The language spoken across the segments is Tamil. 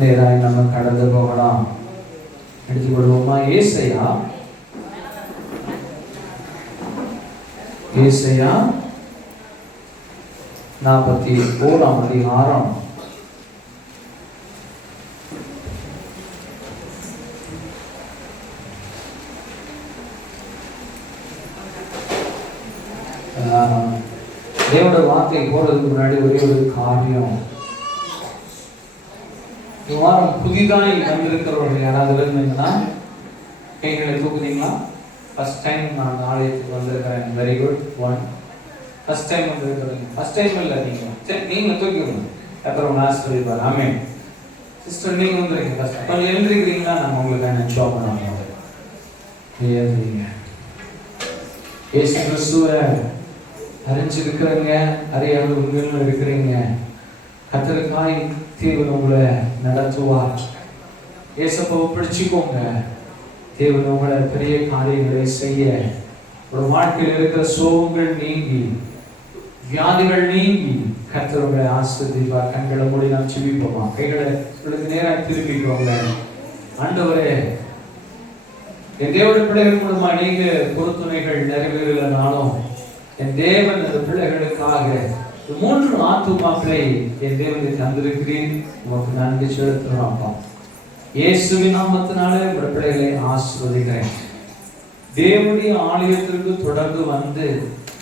நேராய் நம்ம கடந்து போகலாம். எடுத்துக் கொள்வோமா? ஏசாயா 41ஆம் அதிகாரம் தேவனுடைய வார்த்தை போறதுக்கு முன்னாடி ஒரே ஒரு காரியம். வாரம் புதிதாய் வந்திருக்கிறவர்கள் யாராவது இருந்தீங்கன்னா கைகளை தூக்குனீங்களா? ஃபர்ஸ்ட் டைம் நான் ஆலயத்துக்கு வந்திருக்கிறேன். Very good. One. First time வந்திருக்கிறீங்க. ஃபர்ஸ்ட் டைம் இல்லை நீங்கள். சரி, நீங்கள் தூக்கிடுங்க. அப்புறம் நான் சொல்லிடுவார். ஆமென். சிஸ்டர் நீங்கள் வந்துருக்கீங்க. ஃபர்ஸ்ட் கொஞ்சம் எழுந்திருக்கிறீங்களா? நம்ம உங்களுக்கு ஷோ பண்ணுவாங்க. எழுந்திரிங்க. இயேசு கிறிஸ்துவை அறிஞ்சிருக்கிறீங்க, அறியாத உண்மையிலும் இருக்கிறீங்க. கர்த்தருக்காய் தேவன் உங்களை நடத்துவார். இயேசுவை பிடிச்சுக்கோங்க. தேவன் உங்களை பெரிய காரியங்களை செய்ய, ஒரு வாழ்க்கையில் இருக்கிற சோகங்கள் நீங்கி, வியாதிகள் நீங்கி கர்த்தர் உங்களை ஆசீர்வதிப்பார். கண்களை மூடி நாம் ஜெபிப்போமா? கைகளை நேராக திருப்பிக்கோங்க. ஆண்டவரே, என் தேவனுடைய பிள்ளைகள் மூலமா நீங்க பொறுத்துணைகள் நிறைவேறலனாலும் என் தேவன் அந்த பிள்ளைகளுக்காக 3 ஆத்துமாக்களை என் தேவனை தந்திருக்கிறேன். உனக்கு நன்றி செலுத்துகிறோம். இயேசுவின் நாமத்தினாலே உங்கள் பிள்ளைகளை ஆசீர்வதிக்கிறேன். தேவனுடைய ஆலயத்திற்கு தொடர்ந்து வந்து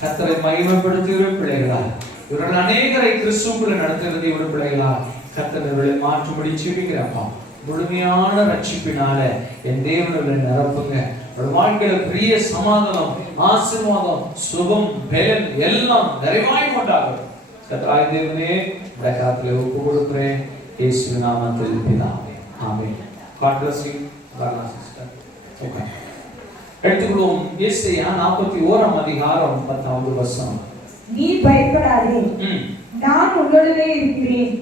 கர்த்தரை மகிமைப்படுத்துகிற பிள்ளைகளா, இவர்கள் அநேகரை கிறிஸ்துவுக்குள்ள நடத்துகிறது இவர்கள் பிள்ளைகளா, கர்த்தரை மாற்றும்படி ஜெபிக்கிறப்பா. முழுமையான ரட்சிப்பினால என் தேவனை நிரப்புங்க. ஒரு வாழ்க்கையில பெரிய சமாதானம், ஆசீர்வாதம், சுகம், பலன் எல்லாம் நிறைவாய் கொண்டாடும். கர்த்தராகிய தேவனே, உடைய கரத்திலே ஒப்பு கொடுக்கிறேன். இயேசுவின் நாமத்தில் பிதாவே, ஆமென். God bless you. Sister. Okay. எடுத்துக்கொள்வோம். ஏசாயா 41ஆம் அதிகாரம் 10வது வசனம். நீ பயப்படாதே, நான் உன்னுடனே இருக்கிறேன்.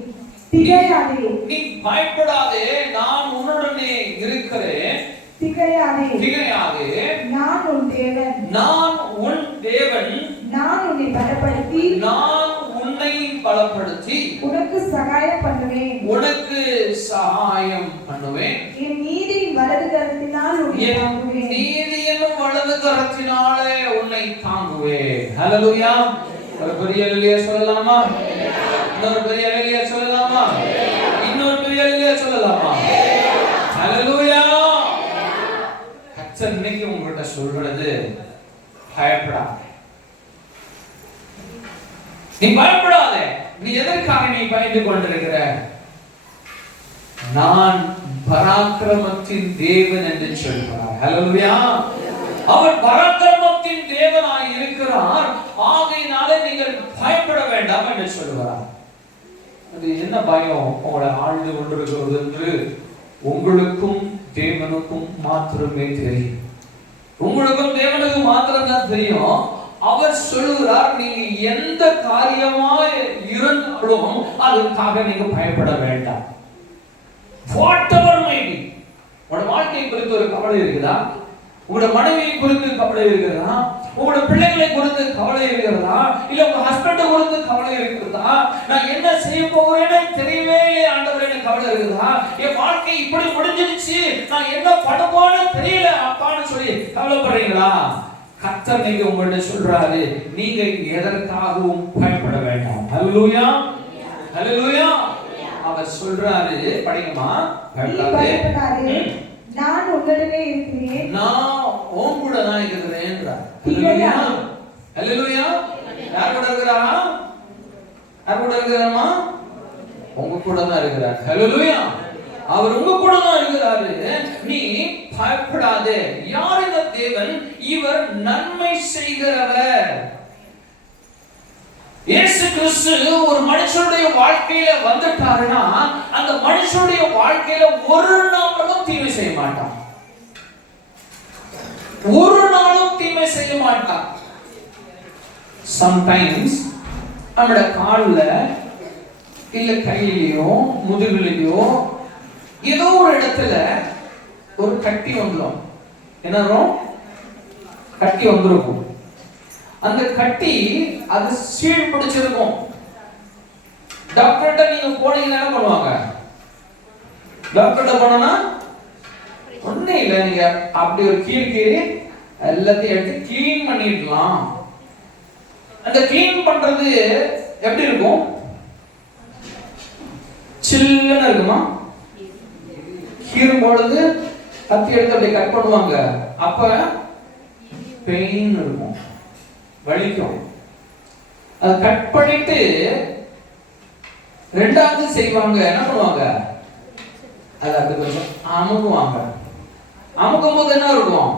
திகையாதே. நீ பயப்படாதே, நான் உன்னுடனே இருக்கிறேன். திகையாதே. திகையாதே. நான் உன் தேவன். நான் உன் தேவன். நான் உன்னை பலப்படுத்தி, நான் உன்னை பலப்படுத்தி உனக்கு சகாயம் பண்ணுவேன். உனக்கு சகாயம் பண்ணுவேன். என் நீதியின் வலது கரத்தினால் உன்னை தாங்குவேன். நீதியின் வலது கரத்தினாலே உன்னை தாங்குவேன். ஹல்லேலூயா. ஒரு பெரிய ஹல்லேலூயா சொல்லலாமா? இன்னொரு பெரிய ஹல்லேலூயா சொல்லலாமா? இன்னொரு பெரிய ஹல்லேலூயா சொல்லலாமா? ஹல்லேலூயா. கர்த்தர் இன்னைக்கு உங்ககிட்ட சொல்றது, பயப்படாதே. நீ பயப்படாதே. நீ எதற்காக நீ பயந்து கொண்டிருக்கிற? நான் பராக்கிரமத்தின் தேவன் என்று சொல்கிறார். ஹல்லேலூயா. அவர் பராக்கிரமத்தின் தேவனாய் இருக்கிறார். ஆகையினாலே நீங்கள் பயப்பட வேண்டாம் என்று சொல்கிறார். அது என்ன பயம் உங்களை ஆழ்ந்து கொண்டிருக்கிறது என்று உங்களுக்கும் தேவனுக்கும் மாத்திரமே தெரியும். உங்களுக்கும் தேவனுக்கும் மாத்திரம் தான் தெரியும். அவர் சொல்லுகிறார், நீங்க எந்த காரியமாய் இருந்தாலும் அதற்காக நீங்க பயப்பட வேண்டாம். Whatever may be. உங்களோட வாழ்க்கையை குறித்து ஒரு கவலை இருக்குதா? உங்களோட மனைவியை குறித்து கவலை இருக்கிறதா? உங்களோட பிள்ளைகளை குறித்து கவலை இருக்கிறதா? இல்ல உங்க ஹஸ்பண்டை குறித்து கவலை இருக்கிறதா? நான் என்ன செய்ய போகிறேன்னு தெரியவே இல்லை ஆண்டவரே, எனக்கு கவலை இருக்குதா? என் வாழ்க்கை இப்படி முடிஞ்சிருச்சு, நான் என்ன பண்ணுவோன்னு தெரியல அப்பான்னு சொல்லி கவலைப்படுறீங்களா? கர்த்தர் நீங்க உங்கள்ட்ட சொல்றாரு, நீங்க எதற்காகவும் பயப்பட வேண்டாம். ஹல்லேலூயா. ஹல்லேலூயா. அவர் சொல்றாரு, படிங்கம்மா. பயப்படாதே, நான் உன்னுடனே இருக்கிறேன். நான் உன் கூட தான் இருக்கிறேன்றார். ஹல்லேலூயா. ஹல்லேலூயா. யார் கூட இருக்கிறாரா? யார் கூட இருக்கிறாரா? உங்க கூட தான் இருக்கிறார். ஹல்லேலூயா. அவர் உங்க கூட தான் இருக்கிறாரு. நீ பயப்படாதே. யார் இந்த தேவன்? இவர் நன்மை செய்கிறவர். இயேசு கிறிஸ்து ஒரு மனுஷனுடைய வாழ்க்கையில வந்துட்டாருன்னா அந்த மனுஷனுடைய வாழ்க்கையில ஒரு நாளும் தீமை செய்ய மாட்டான். ஒரு நாளும் தீமை செய்ய மாட்டான். சம்டைம்ஸ் நம்மளோட கால்ல இல்ல கையிலயோ முதுகுலையோ ஏதோ ஒரு இடத்துல ஒரு கட்டி வந்துடும். என்ன கட்டி வந்திருக்கும். அந்த கட்டி அது சீழ் பிடிச்சிருக்கும். டாக்டர்கிட்ட நீங்க போனீங்கன்னா என்ன பண்ணுவாங்க? டாக்டர்கிட்ட போனா ஒண்ணும் இல்லை, நீங்க அப்படி ஒரு கீழே எல்லாத்தையும் எடுத்து கிளீன் பண்ணிடலாம். அந்த கிளீன் பண்றது எப்படி இருக்கும்? சில்லுன்னு இருக்குமா? கீறும் பொழுது கத்தி எடுத்து அப்படியே கட் பண்ணுவாங்க, அப்ப பெயின் இருக்கும், வலிக்கும். அது கட் பண்ணிட்டு ரெண்டாவது செய்வாங்க, என்ன பண்ணுவாங்க, அது அது கொஞ்சம் அமுக்குவாங்க. அமுக்கும் போது என்ன இருக்கும்?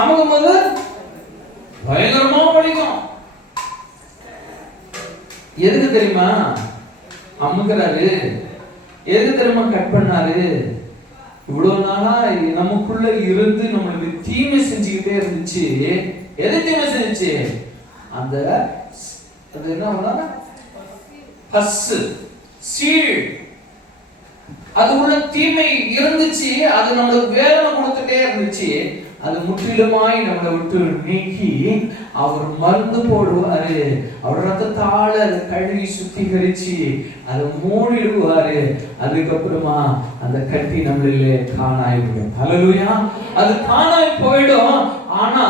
அமுக்கும் போது பயங்கரமா வலிக்கும். எதுக்கு தெரியுமா அமுக்குறாரு? எதுக்கு தெரியுமா கட் பண்ணாரு? இவ்வளவு நாளா நமக்குள்ள இருந்து நம்மளுக்கு தீமை செஞ்சுக்கிட்டே இருந்துச்சு. எது தீமை செஞ்சுச்சு? அந்த அது என்ன பஸ் சீழ், அது உள்ள தீமை இருந்துச்சு. அது நம்மளுக்கு வேதனை கொடுத்துட்டே இருந்துச்சு. அது முற்றிலுமாய் நம்மளை விட்டு நீக்கி அவர் மருந்து போடுவாரு. அவர் ரத்தத்தால அதை கழுவி சுத்திகரிச்சு அதை மூடிடுவாரு. அதுக்கப்புறமா அந்த கட்டி நம்மளிலே காணாயிடும். ஹல்லேலூயா. அது காணாய் போயிடும். ஆனா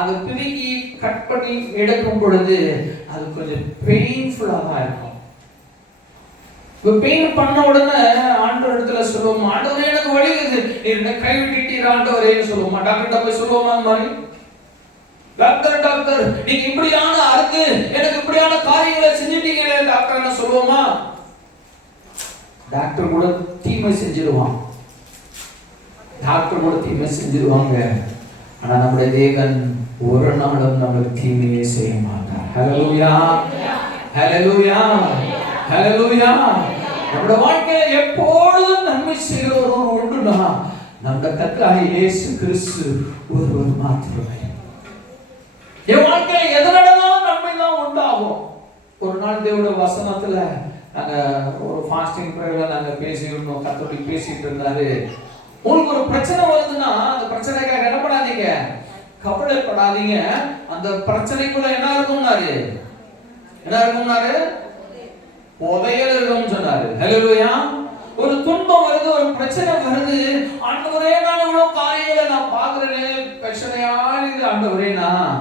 அதை பிரிக்கி கட் பண்ணி எடுக்கும் பொழுது அது கொஞ்சம் பெயின்ஃபுல்லா தான் இருக்கும். பெயின் பண்ண உடனே ஆண்டவர் இடத்துல சொல்லுவோம், ஆண்டவரே எனக்கு வலிக்குது, நீங்க கை விட்டுட்டீர் ஆண்டவரேன்னு சொல்லுவோமா? டாக்டர்கிட்ட போய் சொல்லுவோமா அந்த மாதிரி? டாக்டர் நீங்க இப்படியான அறுத்து எனக்கு இப்படியான காரியங்களை செஞ்சுட்டீங்களே டாக்டர் என்ன சொல்லுவோமா? டாக்டர் கூட தீமை செஞ்சிருவான். டாக்டர் கூட தீமை செஞ்சிருவாங்க. ஆனா நம்முடைய தேவன் ஒரு நாளும் நம்மளுக்கு தீமையே செய்ய மாட்டார். ஹல்லேலூயா, ஹல்லேலூயா, ஹல்லேலூயா. நம்முடைய வாழ்க்கையில எப்பொழுதும் நன்மை செய்கிறவர் உண்டுனா நம்முடைய கர்த்தராகிய இயேசு கிறிஸ்து ஒருவர் மாத்திரமே. என் வாழ்க்கையில எது நடந்தாலும் நன்மை தான் உண்டாகும். ஒரு நாள் தேவனுடைய வசனத்துல நாங்க ஒரு ஃபாஸ்டிங் பிரேயர்ல நாங்க பேசியிருந்தோம். கர்த்தர் பேசிட்டு இருந்தாரு, உங்களுக்கு ஒரு பிரச்சனை வருதுன்னா அந்த பிரச்சனைக்காக என்ன பண்ணாதீங்க, கவலைப்படாதீங்க. அந்த பிரச்சனைக்குள்ள என்ன இருக்கும்னாரு, என்ன இருக்கும்னாரு, புதையல் இருக்கும்னு சொன்னாரு. ஹல்லேலூயா. ஒரு துன்பம் வருது, ஒரு பிரச்சனை வருது, ஆண்டவரே நான் இவ்வளவு காரியங்களை நான் பார்க்கிறேன், பிரச்சனையான இது ஆண்டவரே, நான்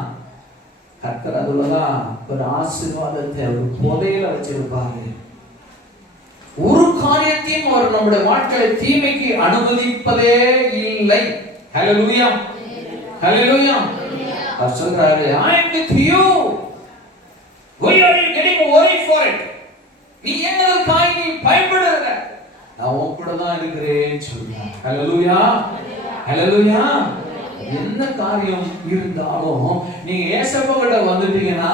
கர்த்தர் அதுலதான் ஒரு ஆசீர்வாதத்தை ஒரு புதையல வச்சிருப்பாரு. ஒரு காரியத்தையும் அவர் நம்முடைய வாழ்க்கையை தீமைக்கு அனுமதிப்பதே இல்லை. ஹல்லேலூயா, ஹல்லேலூயா. அவர் சொல்றாரு, I am with you. Why are you getting worried for it? நீ என்னதுக்காய் நீ பயப்படுற? நான் உன் கூட தான் இருக்கிறேன்னு சொல்றார். ஹல்லேலூயா, ஹல்லேலூயா. என்ன காரியம் இருந்தாலும் நீங்க இயேசுவிட வந்துட்டீங்கன்னா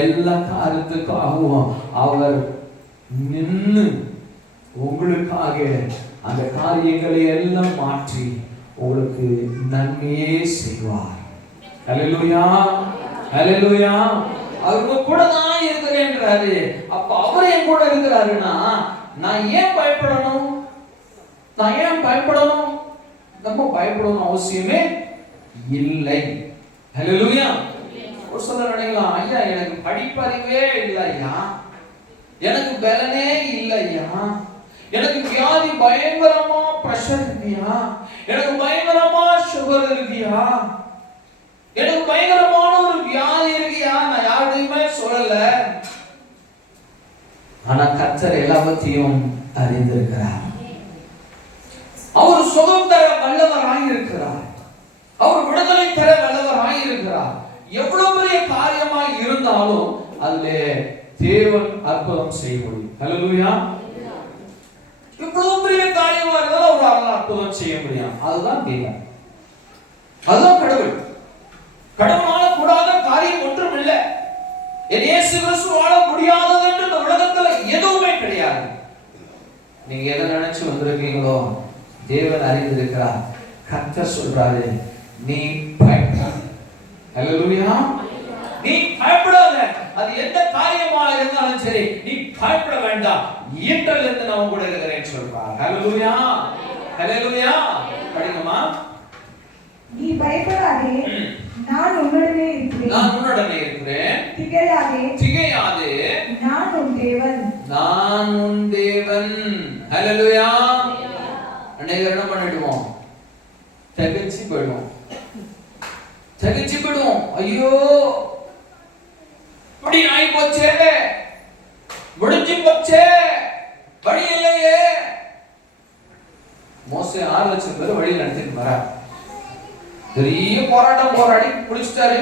எல்லா காரியத்துக்காகவும் அவர் நின்னு உங்களுக்காக அந்த காரியங்களை எல்லாம் மாற்றி உங்களுக்கு நன்மையே செய்வார். ஹல்லேலூயா, ஹல்லேலூயா. அவர் கூட தான் இருக்கிறேன்றாரு. அப்ப அவர் என் கூட இருக்கிறாருன்னா நான் ஏன் பயப்படணும்? நான் ஏன் பயப்படணும்? நம்ம பயப்படணும் அவசியமே இல்லை. ஹல்லேலூயா. ஒரு சிலர் நினைக்கலாம், ஐயா எனக்கு படிப்பறிவே இல்லையா, எனக்கு பலனே இல்லையா, எனக்கு வியாதி பயங்கரமா பிரஷர் இருக்கியா, எனக்கு பயங்கரமா சுகர் இருக்கியா, எனக்கு பயங்கரமான ஒரு வியாதி இருக்கியா, நான் யாருடையுமே சொல்லல. ஆனா கர்த்தர் எல்லாவற்றையும் அறிந்திருக்கிறார். அவர் சுகம் தர வல்லவராய் இருக்கிறார். அவர் விடுதலை தர வல்லவராய் இருக்கிறார். எவ்வளவு பெரிய காரியமாய் இருந்தாலும் அதுல தேவன் அற்புதம் செய்ய முடியும். ஹல்லேலூயா. இவ்வளவு பெரிய காரியமா இருந்தாலும் அவரால் அற்புதம் செய்ய முடியும். அதுதான் தேவன், அதுதான் கடவுள். கடவுளால கூடாத காரியம் ஒன்றும் இல்லை. இயேசு கிறிஸ்துவால முடியாதது என்று இந்த உலகத்துல எதுவுமே கிடையாது. நீங்க எதை நினைச்சு வந்திருக்கீங்களோ தேவன் அறிந்திருக்கிறார். கர்த்தர் சொல்றாரு, நீ பயப்படாத. ஹல்லேலூயா. நீ பயப்படாத. அது எந்த காரியமா இருந்தாலும் சரி நீ பயப்பட வேண்டாம். இன்றிலிருந்து நான் கூட இருக்கிறேன்னு சொல்றார். ஹல்லேலூயா, ஹல்லேலூயா. படிங்கம்மா. நீ பயப்படாதே, நான் உன்னுடனே இருக்கிறேன். நான் உன்னுடனே இருக்கிறேன். திகையாதே, திகையாதே. நான் உன் தேவன். நான் உன் தேவன். ஹல்லேலூயா. போயிடுவோம். ஐயோ இப்படி ஆகி போச்சே, முடிஞ்சு போச்சே, வழி இல்லையே. மோசே 6 லட்சம் பேர் வழி நடத்திட்டு வர பெரிய போராட்டம் போராடி பிடிச்சிட்டாரு.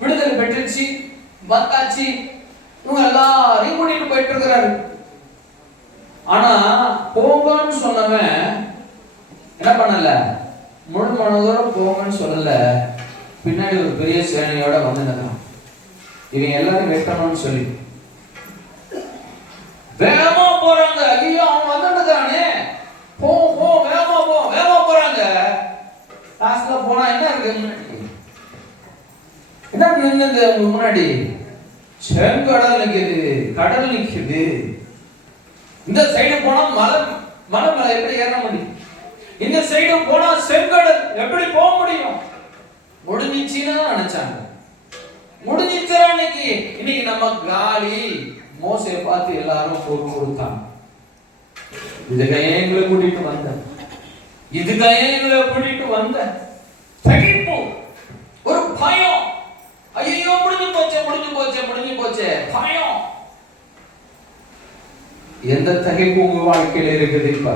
விடுதலை பெற்றுச்சு, வந்தாச்சு. இவங்க எல்லாரையும் கூட்டிட்டு போயிட்டு இருக்கிறாரு. ஆனா போங்கன்னு சொன்னவன் என்ன பண்ணல, முழு மனதோட போங்கன்னு சொல்லல. பின்னாடி ஒரு பெரிய சேனையோட வந்து நிற்கிறான். இவங்க எல்லாரும் வெட்டணும்னு சொல்லி வேகமா போறாங்க. ஐயோ அவன் வந்துட்டானே, போ போ வேகமா போ, வேகமா போறாங்க. லாஸ்ட்ல போனா என்ன இருக்கு முன்னாடி, என்ன நின்னுது அவங்க முன்னாடி? செங்கடல் நிக்குது, கடல் நிக்குது. இந்த சைடு போனா மலை எப்படி ஏற முடியும்? இந்த சைடு போனா செங்கடல், எப்படி போக முடியும்? முடிஞ்சிச்சுன்னு நினைச்சாங்க. முடிஞ்சிச்சா இன்னைக்கு நம்ம காலி. மோசையை பார்த்து எல்லாரும் பொருள் கொடுத்தாங்க. இதுக்காக எங்களை கூட்டிட்டு வந்த, இதுக்காக எங்களை கூட்டிட்டு வந்த தகிப்பு, ஒரு பயம். ஐயோ முடிஞ்சு போச்சே, முடிஞ்சு போச்சே, முடிஞ்சு போச்சே, பயம். எந்த தகிப்பு உங்க வாழ்க்கையில இருக்குது? இப்ப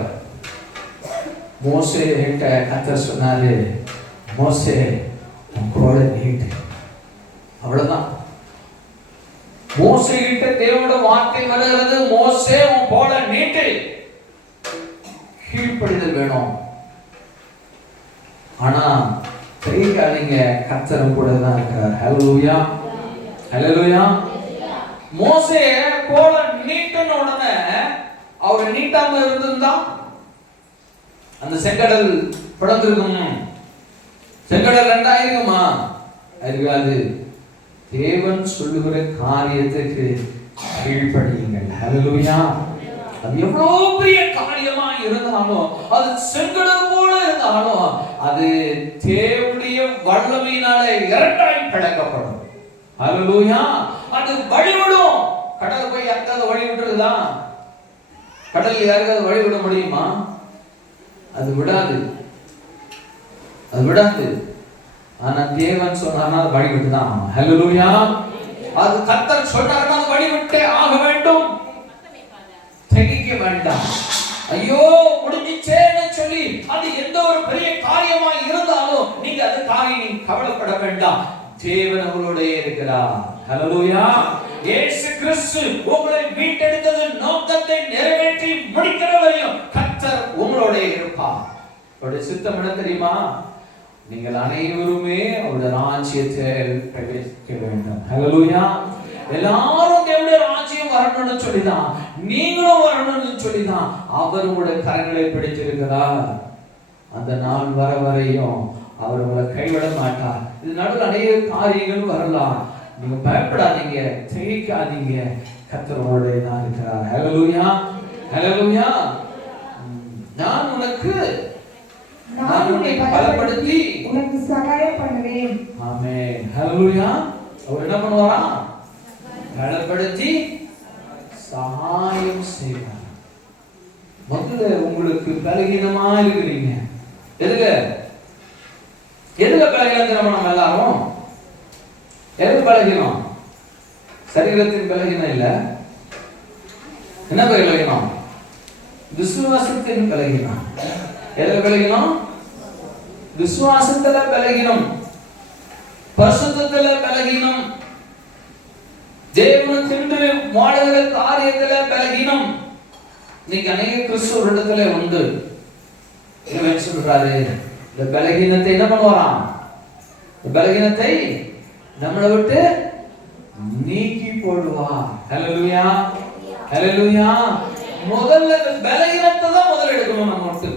மோசே கிட்ட கர்த்தர் சொன்னாரு, மோசே உன் கோலை நீட்டு. அவ்வளவுதான். மோசே கிட்ட தேவனோட வார்த்தை வருகிறது, மோசே உன் கோலை நீட்டு. கீழ்ப்படிதல் வேணும். ஆனா கைகாலிங்க கர்த்தரும் கூட தான் இருக்கிறார். ஹல்லேலூயா, ஹல்லேலூயா. மோசே கோலை நீட்டின உடனே அவர் நீட்டாம இருந்திருந்தா அந்த செங்கடல் பிளந்திருக்கும். செங்கடல் 2 ஆயிருக்குமா? இருக்காது. தேவன் சொல்லுகிற காரியத்துக்கு கீழ்ப்படியுங்கள். ஹல்லேலூயா. அது எவ்வளவு பெரிய காரியமா இருந்தாலும், அது செங்கடல் போல இருந்தாலும், அது தேவனுடைய வல்லமையினால இரண்டாய் பிளக்கப்படும். ஹல்லேலூயா. அது வழிவிடும். கடல் போய் யாருக்காவது வழி விட்டுருதா? கடல் யாருக்காவது வழி விட முடியுமா? அது விடாது, அது விடாது. ஆனா தேவன் சொன்னார்னா வழி விட்டுதான். ஹல்லேலூயா. அது கர்த்தர் சொன்னார்னா வழி விட்டே ஆக வேண்டும். திகைக்க வேண்டாம். ஐயோ முடிஞ்சிச்சேன்னு சொல்லி அது எந்த ஒரு பெரிய காரியமா இருந்தாலும் நீங்க அதுக்காக நீங்க கவலைப்பட வேண்டாம். தேவன் உங்களோட இருக்கிறார். ஹல்லேலூயா. இயேசு கிறிஸ்து உங்களை மீட்டெடுத்தது நோக்கத்தை நிறைவேற்றி முடிக்கிற வரையும் கர்த்தர் உங்களோட இருப்பார். அவருடைய சித்தம் என்ன தெரியுமா? நீங்கள் அனைவருமே அவருடைய ராஜ்யத்தில் பிரவேசிக்க வேண்டும். ஹல்லேலூயா. எல்லாரும் தேவனுடைய ராஜ்யம் வரணும்னு சொல்லிதான், நீங்களும் வரணும்னு சொல்லிதான் அவர் உங்களுடைய கரங்களை பிடிச்சிருக்கிறார். அந்த நாள் வர வரையும் அவர் உங்களை கைவிட மாட்டார். இது நடுவில் அநேக காரியங்கள் வரலாம். நீங்க பயப்படாதீங்க, திகைக்காதீங்க. கர்த்தர் உங்களுடைய தான் இருக்கிறார். ஹல்லேலூயா, ஹல்லேலூயா. நான் உனக்கு பலப்படுத்தி உனக்கு சகாயம் பண்ணுவேன். ஆமென். ஹல்லேலூயா. அவர் என்ன பண்ணுவாரா? பலப்படுத்தி சகாயம் செய்வார். முதல்ல உங்களுக்கு பலகீனமா இருக்கிறீங்க. எதுல பலகீனம்? நம்ம எல்லாரும் எது பலகீனம்? சரீரத்தின் பலகீனம் இல்ல. என்ன பலகீனம்? விசுவாசத்தின் பலகீனம். எதுல பலகீனம்? விசுவாசத்துல பலகீனம், பரிசுத்தத்துல பலகீனம், தேவனுக்கென்று வாழுகிற காரியத்துல பலகீனம். இன்னைக்கு அநேக கிறிஸ்துவ இடத்துல உண்டு. என்ன சொல்றாரு? இந்த பலகீனத்தை என்ன பண்ணுவாராம்? பலகீனத்தை நம்மளை விட்டு நீக்கி போடுவார். ஹல்லேலூயா, ஹல்லேலூயா. முதல்ல பலகீனத்தை தான் முதல்ல எடுக்கணும். நம்ம விட்டு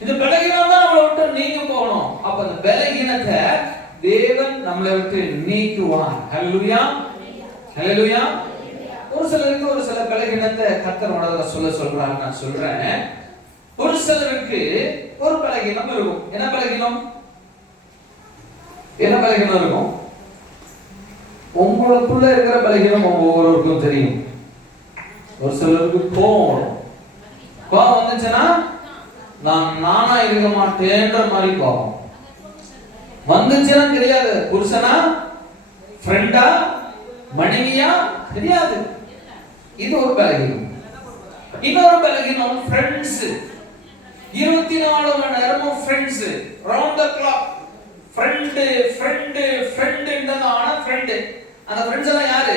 இந்த பலகீனம் தான் நம்மளை விட்டு நீங்க போகணும். அப்ப அந்த பலகீனத்தை தேவன் நம்மளை விட்டு நீக்குவார். ஹல்லேலூயா, ஹல்லேலூயா. ஒரு சிலருக்கு ஒரு சில பலகீனத்தை கர்த்தர் உணர்வுல சொல்றாங்க. நான் சொல்றேன். ஒரு சிலருக்கு ஒரு பலகீனம் இருக்கும். என்ன பலகீனம்? என்ன பலகீனம் இருக்கும்? உங்களுக்குள்ள இருக்கிற பலகீனம் ஒவ்வொருவருக்கும் தெரியும். ஒரு சிலருக்கு கோபம் வந்துச்சுன்னா நான் நானா இருக்க மாட்டேன்ற மாதிரி கோபம். வந்துச்சுன்னா தெரியாது. புருஷனா, ஃப்ரெண்டா, மனைவியா தெரியாது. இது ஒரு பலகீனம். இன்னொரு பலகீனம் ஃப்ரெண்ட்ஸ். 24 மணி நேரமும் friends, round the clock friend friend ஃப்ரெண்ட்ன்றதான ஃப்ரெண்ட். அந்த ஃப்ரெண்ட்ஸ் எல்லாம் யாரு?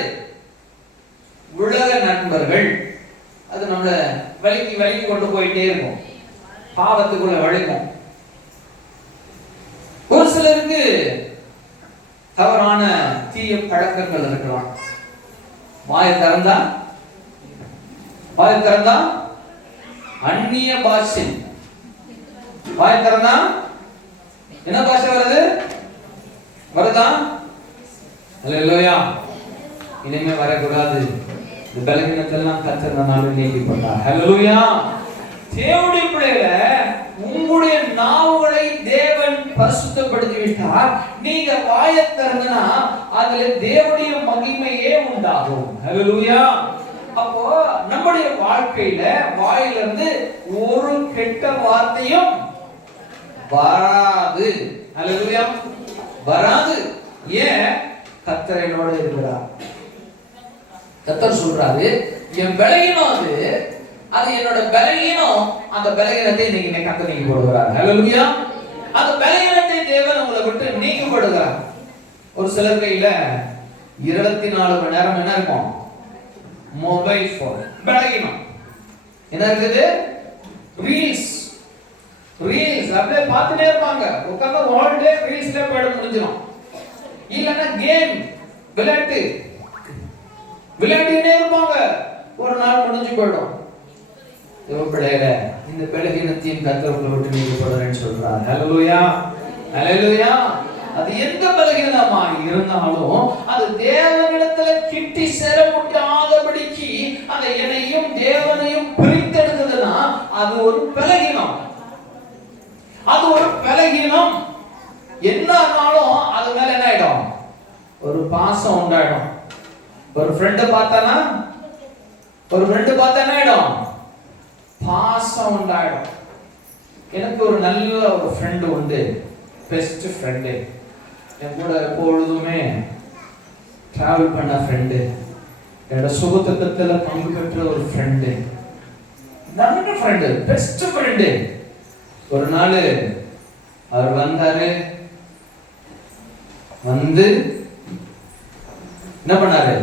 உலக நண்பர்கள். அது நம்மள வலிக்கு கொண்டு போயிட்டே இருக்கும், பாவத்துக்குள்ள வழிக்கும். ஒரு சிலருக்கு தவறான தீய பழக்கங்கள் இருக்கலாம். வாயை திறந்தா அந்நிய பாஷை. வாயை திறந்தா என்ன பாஷை வருதா? அல்லேலூயா. இனிமே வரக்கூடாது. இந்த பலகீனத்தெல்லாம் கர்த்தர் நீக்கி போட்டார். அல்லேலூயா. தேவனுடைய பிள்ளைகளே, உங்களுடைய நாவுகளை தேவன் பரிசுத்தப்படுத்தி விட்டார். நீங்க வாயை திறந்தா அதுல தேவனுடைய மகிமையே உண்டாகும். அல்லேலூயா. அப்போ நம்முடைய வாழ்க்கையில வாயிலிருந்து ஒரு கெட்ட வார்த்தையும் வராது. அல்லேலூயா. வராது. ஏன்? கர்த்தர் என்னோட இருக்கிறார். கர்த்தர் சொல்றாரு, என் பலகீனம் அது என்னோட பலகீனம். அந்த பலகீனத்தை இன்னைக்கு கர்த்தர் நீக்கி போடுகிறார். அல்லேலூயா. அந்த பலகீனத்தை தேவன் உங்களை விட்டு நீக்கி போடுகிறார். ஒரு சிலர் கையில 24 மணி நேரம் என்ன இருக்கும்? Mobile phone. பலகீனம் என்ன இருக்குது? ரீல்ஸ் அப்படியே பார்த்துட்டே இருப்பாங்க. உட்கார்ந்து ஆல் டே ரீல்ஸ்ல போய்ட முடிஞ்சிடும். இல்லன்னா கேம் விளையாடிட்டே இருப்பாங்க. ஒரு நாள் முடிஞ்சு போயிடும். தேவப்பிள்ளைகளே, இந்த பலகீனத்தையும் கர்த்தர் உங்களை விட்டு நீக்கி போடுறேன்னு சொல்றார். ஹல்லேலூயா. ஹல்லேலூயா. அது எந்த பலகீனமா இருந்தாலும் அது தேவனிடத்துல கிட்டி சேர முடியாதபடிக்கு அந்த என்னையும் தேவனையும் பிரித்தெடுக்குதுன்னா அது ஒரு பலகீனம். என்ன ஆனாலும் அது மேல என்ன ஆயிடும்? ஒரு பாசம் உண்டாயிடும். ஒரு ஃப்ரெண்ட் பார்த்தானா என்ன ஆயிடும்? பாசம் உண்டாயிடும். எனக்கு ஒரு நல்ல ஒரு ஃப்ரெண்ட் உண்டு, பெஸ்ட் ஃப்ரெண்டு. என் கூட எப்பொழுதுமே டிராவல் பண்ண ஃப்ரெண்டு, என்னோட சுகத்துக்கத்துல பங்கு பெற்ற ஒரு ஃப்ரெண்டு, நல்ல ஃப்ரெண்டு, பெஸ்ட் ஃப்ரெண்டு. ஒரு நாள் அவர் வந்தாரு. வந்து என்ன பண்ணாரு?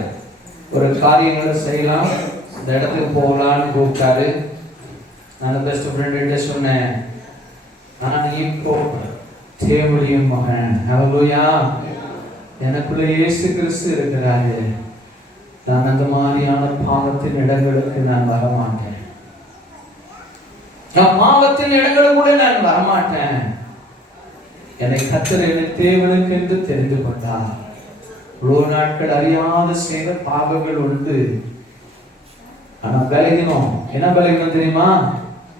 ஒரு காரியங்களை செய்யலாம், இந்த இடத்துக்கு போகலான்னு கூப்பிட்டாரு. நான் பெஸ்ட் ஃப்ரெண்ட் சொன்னேன், ஆனா நீ இப்போ தேவனுடைய மகன். ஹல்லேலூயா. எனக்குள்ள இயேசு கிறிஸ்து இருக்கிறாரு. நான் அந்த மாதிரியான பாவத்தின் இடங்களுக்கு நான் வரமாட்டேன். நான் பாவத்தின் இடங்களுக்குள்ள நான் வரமாட்டேன். என்னை கர்த்தர் என்னை தேவனுக்கு என்று தெரிந்து கொண்டார். இவ்வளவு நாட்கள் அறியாத செய்த பாவங்கள் உண்டு. ஆனா பலகீனம். என்ன பலகீனம் தெரியுமா?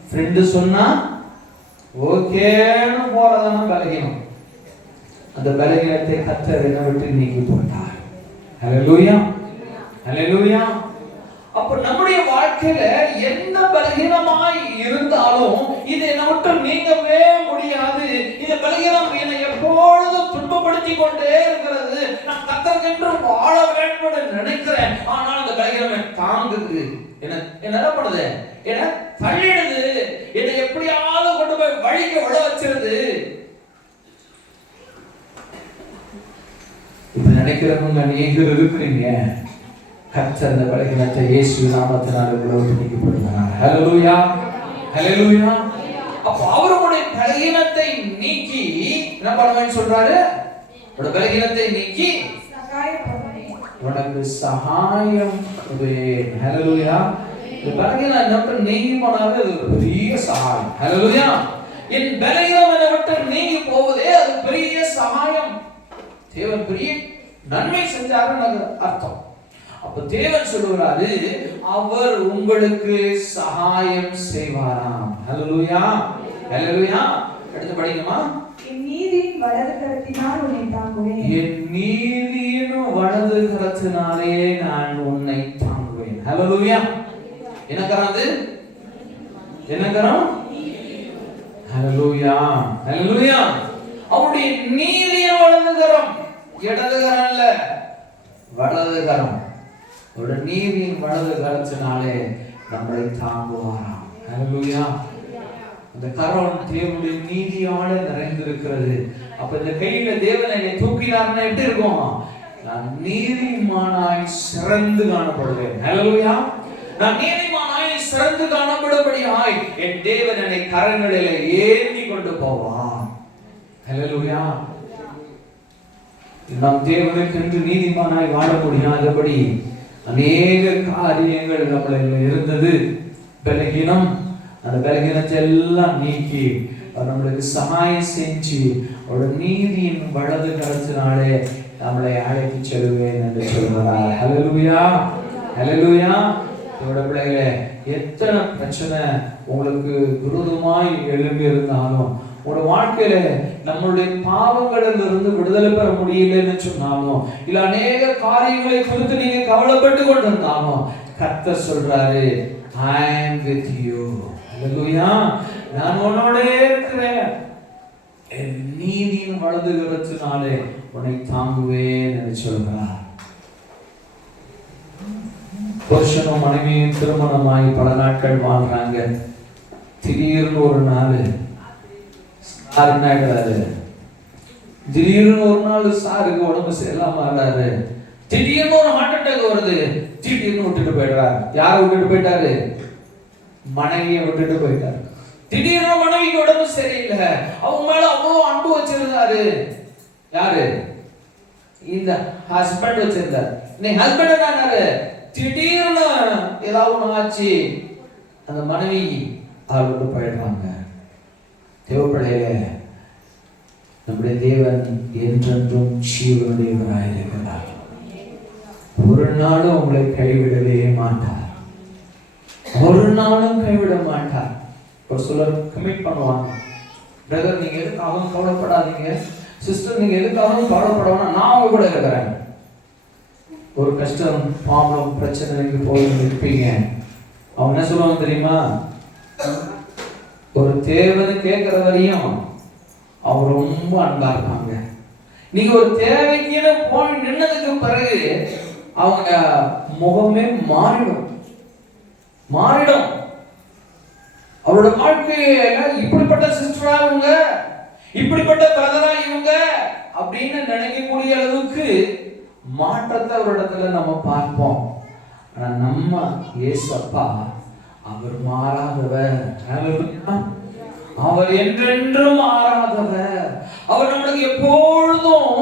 ஃப்ரெண்டு சொன்னா ஓகேன்னு போறதான பலகீனம். அந்த பலகீனத்தை கர்த்தர் என்னை விட்டு நீக்கி போட்டார். ஹல்லேலூயா. ஹல்லேலூயா. அப்ப நம்முடைய வாழ்க்கையில எந்த பலகீனமாய் இருந்தாலும் இது என்னை விட்டு நீங்கவே முடியாது. இந்த பலகீனம் என்னை எப்பொழுதும் துன்பப்படுத்தி கொண்டே இருக்கிறது. நான் கர்த்தருக்கென்று வாழ வேண்டும் என்று நினைக்கிறேன். ஆனால் அந்த பலகீனம் தாங்குது. என்ன பண்ணுது? என்ன தள்ளிடுது. என்னை எப்படியாவது கொண்டு போய் வழிக்கு விட வச்சிருது. இப்ப நினைக்கிறவங்க நீங்க இருக்கிறீங்க. கர்த்தர் அந்த பலகீனத்தை இயேசு நாமத்தினால உங்களை நீக்கி போடுகிறார். ஹல்லேலூயா. ஹல்லேலூயா. அப்ப அவருடைய பலகீனத்தை நீக்கி என்ன பண்ணுவேன்னு சொல்றாரு? அவருடைய பலகீனத்தை நீக்கி உனக்கு சகாயம் பண்ணுவேன். ஹல்லேலூயா. இந்த பலகீனம் என்ன விட்டு நீங்கி போனாலே அது ஒரு பெரிய சகாயம். ஹல்லேலூயா. என் பலகீனம் என்னை விட்டு நீங்கி போவதே அது பெரிய சகாயம். தேவன் பெரிய நன்மை செஞ்சாருன்னு அர்த்தம். அப்ப தேவன் சொல்லுகிறாரு, அவர் உங்களுக்கு சகாயம் செய்வாராம். ஹல்லேலூயா. ஹல்லேலூயா. அடுத்து படிங்கம்மா. என் நீதியின் வலது கரத்தினால் உன்னை தாங்குவேன். என் நீதியின் வலது கரத்தினாலே நான் உன்னை தாங்குவேன். ஹல்லேலூயா. என்ன கரம் அது? என்ன கரம்? ஹல்லேலூயா. ஹல்லேலூயா. அவருடைய நீதியின் வலது கரம், இடது கரம் இல்ல, வலது கரம். அவருடைய நீதியின் வலது கரத்தினாலே நம்மளை தாங்குவாராம். ஹல்லேலூயா. அந்த கரம் தேவனுடைய நீதியால நிறைந்திருக்கிறது. அப்ப இந்த கையில தேவன் என்னை தூக்கினார்னா எப்படி இருக்கும்? நான் நீதிமானாய் சிறந்து காணப்படுவேன். ஹல்லேலூயா. நான் நீதிமானாய் சிறந்து காணப்படும்படியாய் என் தேவன் என்னை கரங்களிலே ஏந்தி கொண்டு போவான். ஹல்லேலூயா. நம் தேவனுக்கு என்று நீதிமானாய் வாழ முடியாதபடி அநேக காரியங்கள் நம்மள இருந்தது. பலகீனம், அந்த பலகீனத்தை எல்லாம் நீக்கி நம்மளுக்கு சகாயம் செஞ்சு அவருடைய நீதியின் வலது கரத்தினாலே நம்மளை அழைத்து செல்வேன் என்று சொல்கிறார். ஹல்லேலூயா. ஹல்லேலூயா. இதோட பிள்ளைகளே, எத்தனை பிரச்சனை உங்களுக்கு விரோதமாய் எழும்பி இருந்தாலும், உங்களோட வாழ்க்கையில நம்மளுடைய பாவங்களில் இருந்து விடுதலை பெற முடியலன்னு சொன்னாலும், இல்ல அநேக காரியங்களை குறித்து நீங்க கவலைப்பட்டு கொண்டிருந்தாலும், கர்த்தர் சொல்றாரு, I am with you. ஹல்லேலூயா. நான் உன்னோட இருக்கிறேன். என் நீதியின் வலது கரத்தினாலே உன்னை தாங்குவேன் என்று சொல்கிறார். புருஷனும் மனைவியும் திருமணமாகி பல நாட்கள் வாழ்றாங்க. திடீர்னு ஒரு நாள் சார் என்ன ஆயிடுறாரு? திடீர்னு ஒரு நாள் சாருக்கு உடம்பு சரியில்லாம ஆகிறாரு. திடீர்னு ஒரு ஹார்ட் அட்டாக் வருது. திடீர்னு விட்டுட்டு போயிடுறாரு. யாரை விட்டுட்டு போயிட்டாரு? மனைவியை விட்டுட்டு போயிட்டாரு. திடீர்னு மனைவிக்கு உடம்பு சரியில்லை. அவங்க மேல அவ்வளவு அன்பு வச்சிருந்தாரு. யாரு? இந்த ஹஸ்பண்ட் வச்சிருந்தாரு. நீ ஹஸ்பண்ட் என்னாரு? திடீர்னு ஏதாவது ஒண்ணு ஆச்சு, அந்த மனைவி அவளுக்கு போயிடுறாங்க. தேவப்பிள்ளைகளே, நம்முடைய தேவன் என்றென்றும் ஜீவனுடையவராயிருக்கிறார். ஒரு நாளும் உங்களை கைவிடவே மாட்டார். ஒரு நாளும் கைவிட மாட்டார். ஒரு சிலர் கமிட் பண்ணுவாங்க, பிரதர் நீங்க எதுக்காகவும் கவலைப்படாதீங்க, சிஸ்டர் நீங்க எதுக்காகவும் கவலைப்படாம நான் உங்க கூட இருக்கிறேன். ஒரு கஷ்டம், ப்ராப்ளம், பிரச்சனைக்கு போய் நிற்பீங்க. அவங்க என்ன சொல்லுவாங்க தெரியுமா? ஒரு தேவைன்னு கேட்கிற வரையும் அவங்க ரொம்ப அன்பா இருப்பாங்க. நீங்க ஒரு தேவைக்குன்னு போய் நின்னதுக்கு பிறகு அவங்க முகமே மாறிடும். அவரோட வாழ்க்கையில இப்படிப்பட்ட சிஸ்டரா இவங்க, இப்படிப்பட்ட பிரதரா இவங்க அப்படின்னு நினைக்கக்கூடிய அளவுக்கு மாற்றத்தை அவரிடத்துல நம்ம பார்ப்போம். ஆனா நம்ம இயேசப்பா அவர் மாறாதவர். அவர் என்றென்றும் மாறாதவர். அவர் நம்மளுக்கு எப்பொழுதும்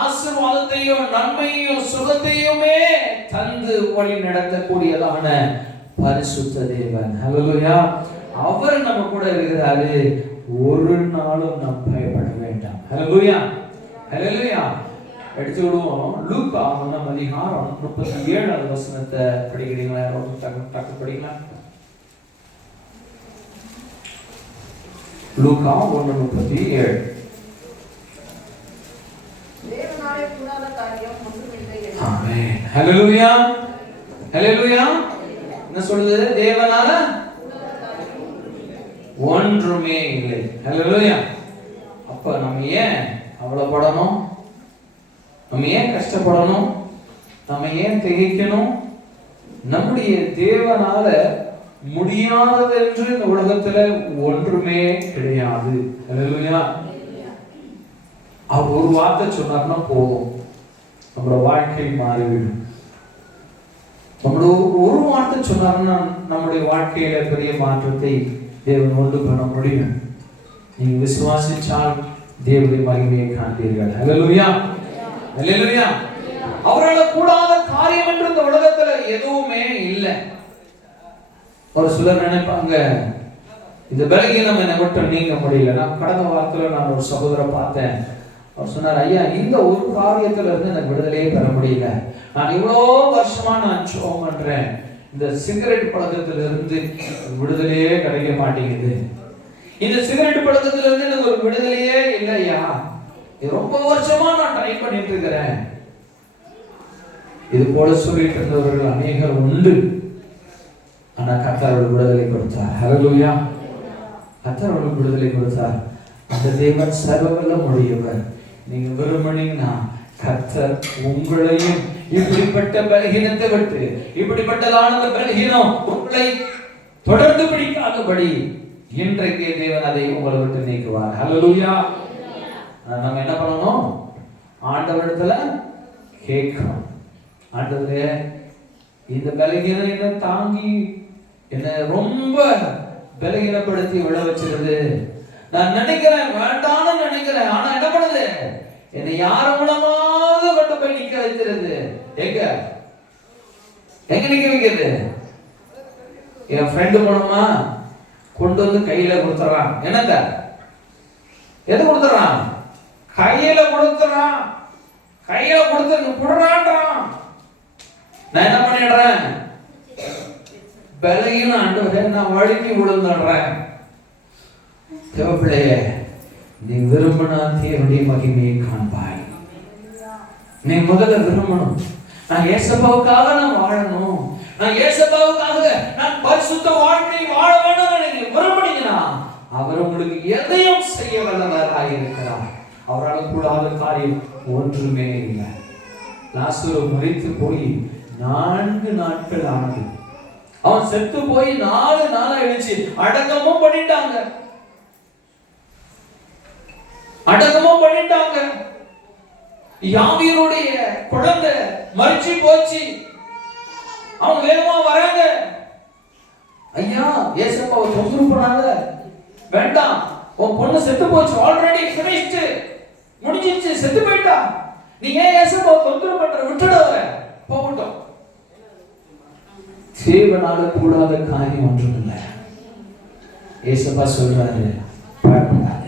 ஆசீர்வாதத்தையும் நன்மையும் சுகத்தையுமே தந்து வழி நடத்தக்கூடியதான பரிசுத்த தேவன். ஹல்லேலூயா. அவர் நம்ம கூட இருக்கிறாரு. ஒரு நாளும் நாம் பயப்பட வேண்டாம். ஹல்லேலூயா. ஹல்லேலூயா. எடுத்து விடுவோம். லூக்கா 1:37 வசனத்தை படிக்கிறீங்களா? டக்கு படிக்கலாம். லூக்கா 1:37. தேவனாலே கூடாத காரியம் ஒன்றுமில்லை. ஆமென். ஹல்லேலூயா. ஹல்லேலூயா. என்ன சொல்லுது? தேவனால ஒன்றுமே இல்லை. ஹல்லேலூயா. அப்ப நம்ம ஏன் கவலைப்படணும்? நம்ம ஏன் கஷ்டப்படணும்? நம்ம ஏன் திகைக்கணும்? நம்முடைய தேவனால முடியாதது என்று இந்த உலகத்துல ஒன்றுமே கிடையாது. ஹல்லேலூயா. அவர் ஒரு வார்த்தை சொன்னார்னா போதும், நம்மளோட வாழ்க்கை மாறிவிடும். நம்மளோட ஒரு வார்த்தை சொன்னார்னா நம்முடைய வாழ்க்கையில பெரிய மாற்றத்தை தேவன் உண்டு பண்ண முடியும். நீங்க விசுவாசிச்சால் தேவனுடைய மகிமையை காண்பீர்கள். ஹல்லேலூயா. ஹல்லேலூயா. அவரால் கூடாத காரியம் என்று இந்த உலகத்துல எதுவுமே இல்லை. ஒரு சிலர் நினைப்பாங்க, இந்த பலகீனம் என்னை விட்டு நீங்க முடியல. நான் கடந்த வாரத்துல நான் ஒரு சகோதரரை பார்த்தேன். அவர் சொன்னார், ஐயா இந்த ஒரு காரியத்துல இருந்து எனக்கு விடுதலையே பெற முடியல. நான் இவ்வளோ வருஷமா நான் ஜெபம் பண்றேன், இந்த சிகரெட் பழக்கத்துல இருந்து விடுதலையே கிடைக்க மாட்டேங்குது. இந்த சிகரெட் பழக்கத்துல இருந்து எனக்கு ஒரு விடுதலையே இல்லையா. ரொம்ப வருஷமா நான் ட்ரை பண்ணிட்டு இருக்கிறேன். இது போல சொல்லிட்டு இருந்தவர்கள் அநேகர் உண்டு. ஆனா கர்த்தர் அவர்களுக்கு விடுதலை கொடுத்தார். ஹல்லேலூயா. கர்த்தர் அவர்களுக்கு விடுதலை கொடுத்தார். அந்த தேவன் சர்வவல்லம் உடையவர். நீங்க விரும்பினீங்கன்னா கர்த்தர் உங்களையும் இப்படிப்பட்ட பலகீனத்தை விட்டு, இப்படிப்பட்டதான பலகீனம் உங்களை தொடர்ந்து பிடிக்காதபடி இன்றைக்கு தேவன் அதை உங்களை விட்டு நீக்குவார். ஹல்லேலூயா. நம்ம என்ன பண்ணணும்? ஆண்டவரிடத்துல கேட்கணும். ஆண்டவரே, இந்த பலகீனம் என்ன தாங்கி என்ன ரொம்ப பலகீனப்படுத்தி விட வச்சிருது. நான் நினைக்கிறேன், வேண்டான்னு நினைக்கிறேன், ஆனா என்ன பண்ணுது? என்னை யார மூலமாக கொண்டு போய் நிக்க வைக்கிறது. எங்க எங்க நிக்க வைக்கிறது? என் ஃப்ரெண்டு மூலமா கொண்டு வந்து கையில கொடுத்துறான். என்னங்க எது கொடுத்துறான்? கையில கொடுத்துறான். கையில கொடுத்து குடுறான்றான். நான் என்ன பண்ணிடுறேன்? பலகீன ஆண்டவரே, நான் வழுக்கி விழுந்துடுறேன். தேவப்பிள்ளையே, நீ விரும்பினா தேவனுடைய மகிமையை காண்பாய். நீ முதல்ல விரும்பணும். நான் ஏசப்பாவுக்காக நான் வாழணும், நான் ஏசப்பாவுக்காக நான் பரிசுத்த வாழ்க்கை வாழ வேண்டும் நீங்க விரும்புனீங்கன்னா அவர் உங்களுக்கு எதையும் செய்ய வல்லவராக இருக்கிறார். அவரால் கூடாத காரியம் ஒன்றுமே இல்லை. லாசரு மரித்து போய் 4 நாட்கள் ஆனது. அவன் செத்து போய் 4 நாளா எழுச்சி அடக்கமும் பண்ணிட்டாங்க. யாவீருடைய குழந்தை மரிச்சு போச்சு. அவங்க வேகமா வராங்க. ஐயா, ஏசப்பாவை தொந்தரவு பண்ணாத, வேண்டாம், உன் பொண்ணு செத்து போச்சு, ஆல்ரெடி ஃபினிஷ்டு, முடிஞ்சிச்சு, செத்து போயிட்டா, நீ ஏன் ஏசப்பாவை தொந்தரவு பண்ற? விட்டுட, வர போகட்டும். தேவனால கூடாத காரியம் ஒன்றும் இல்லை. ஏசப்பா சொல்றாரு, பயப்படாத,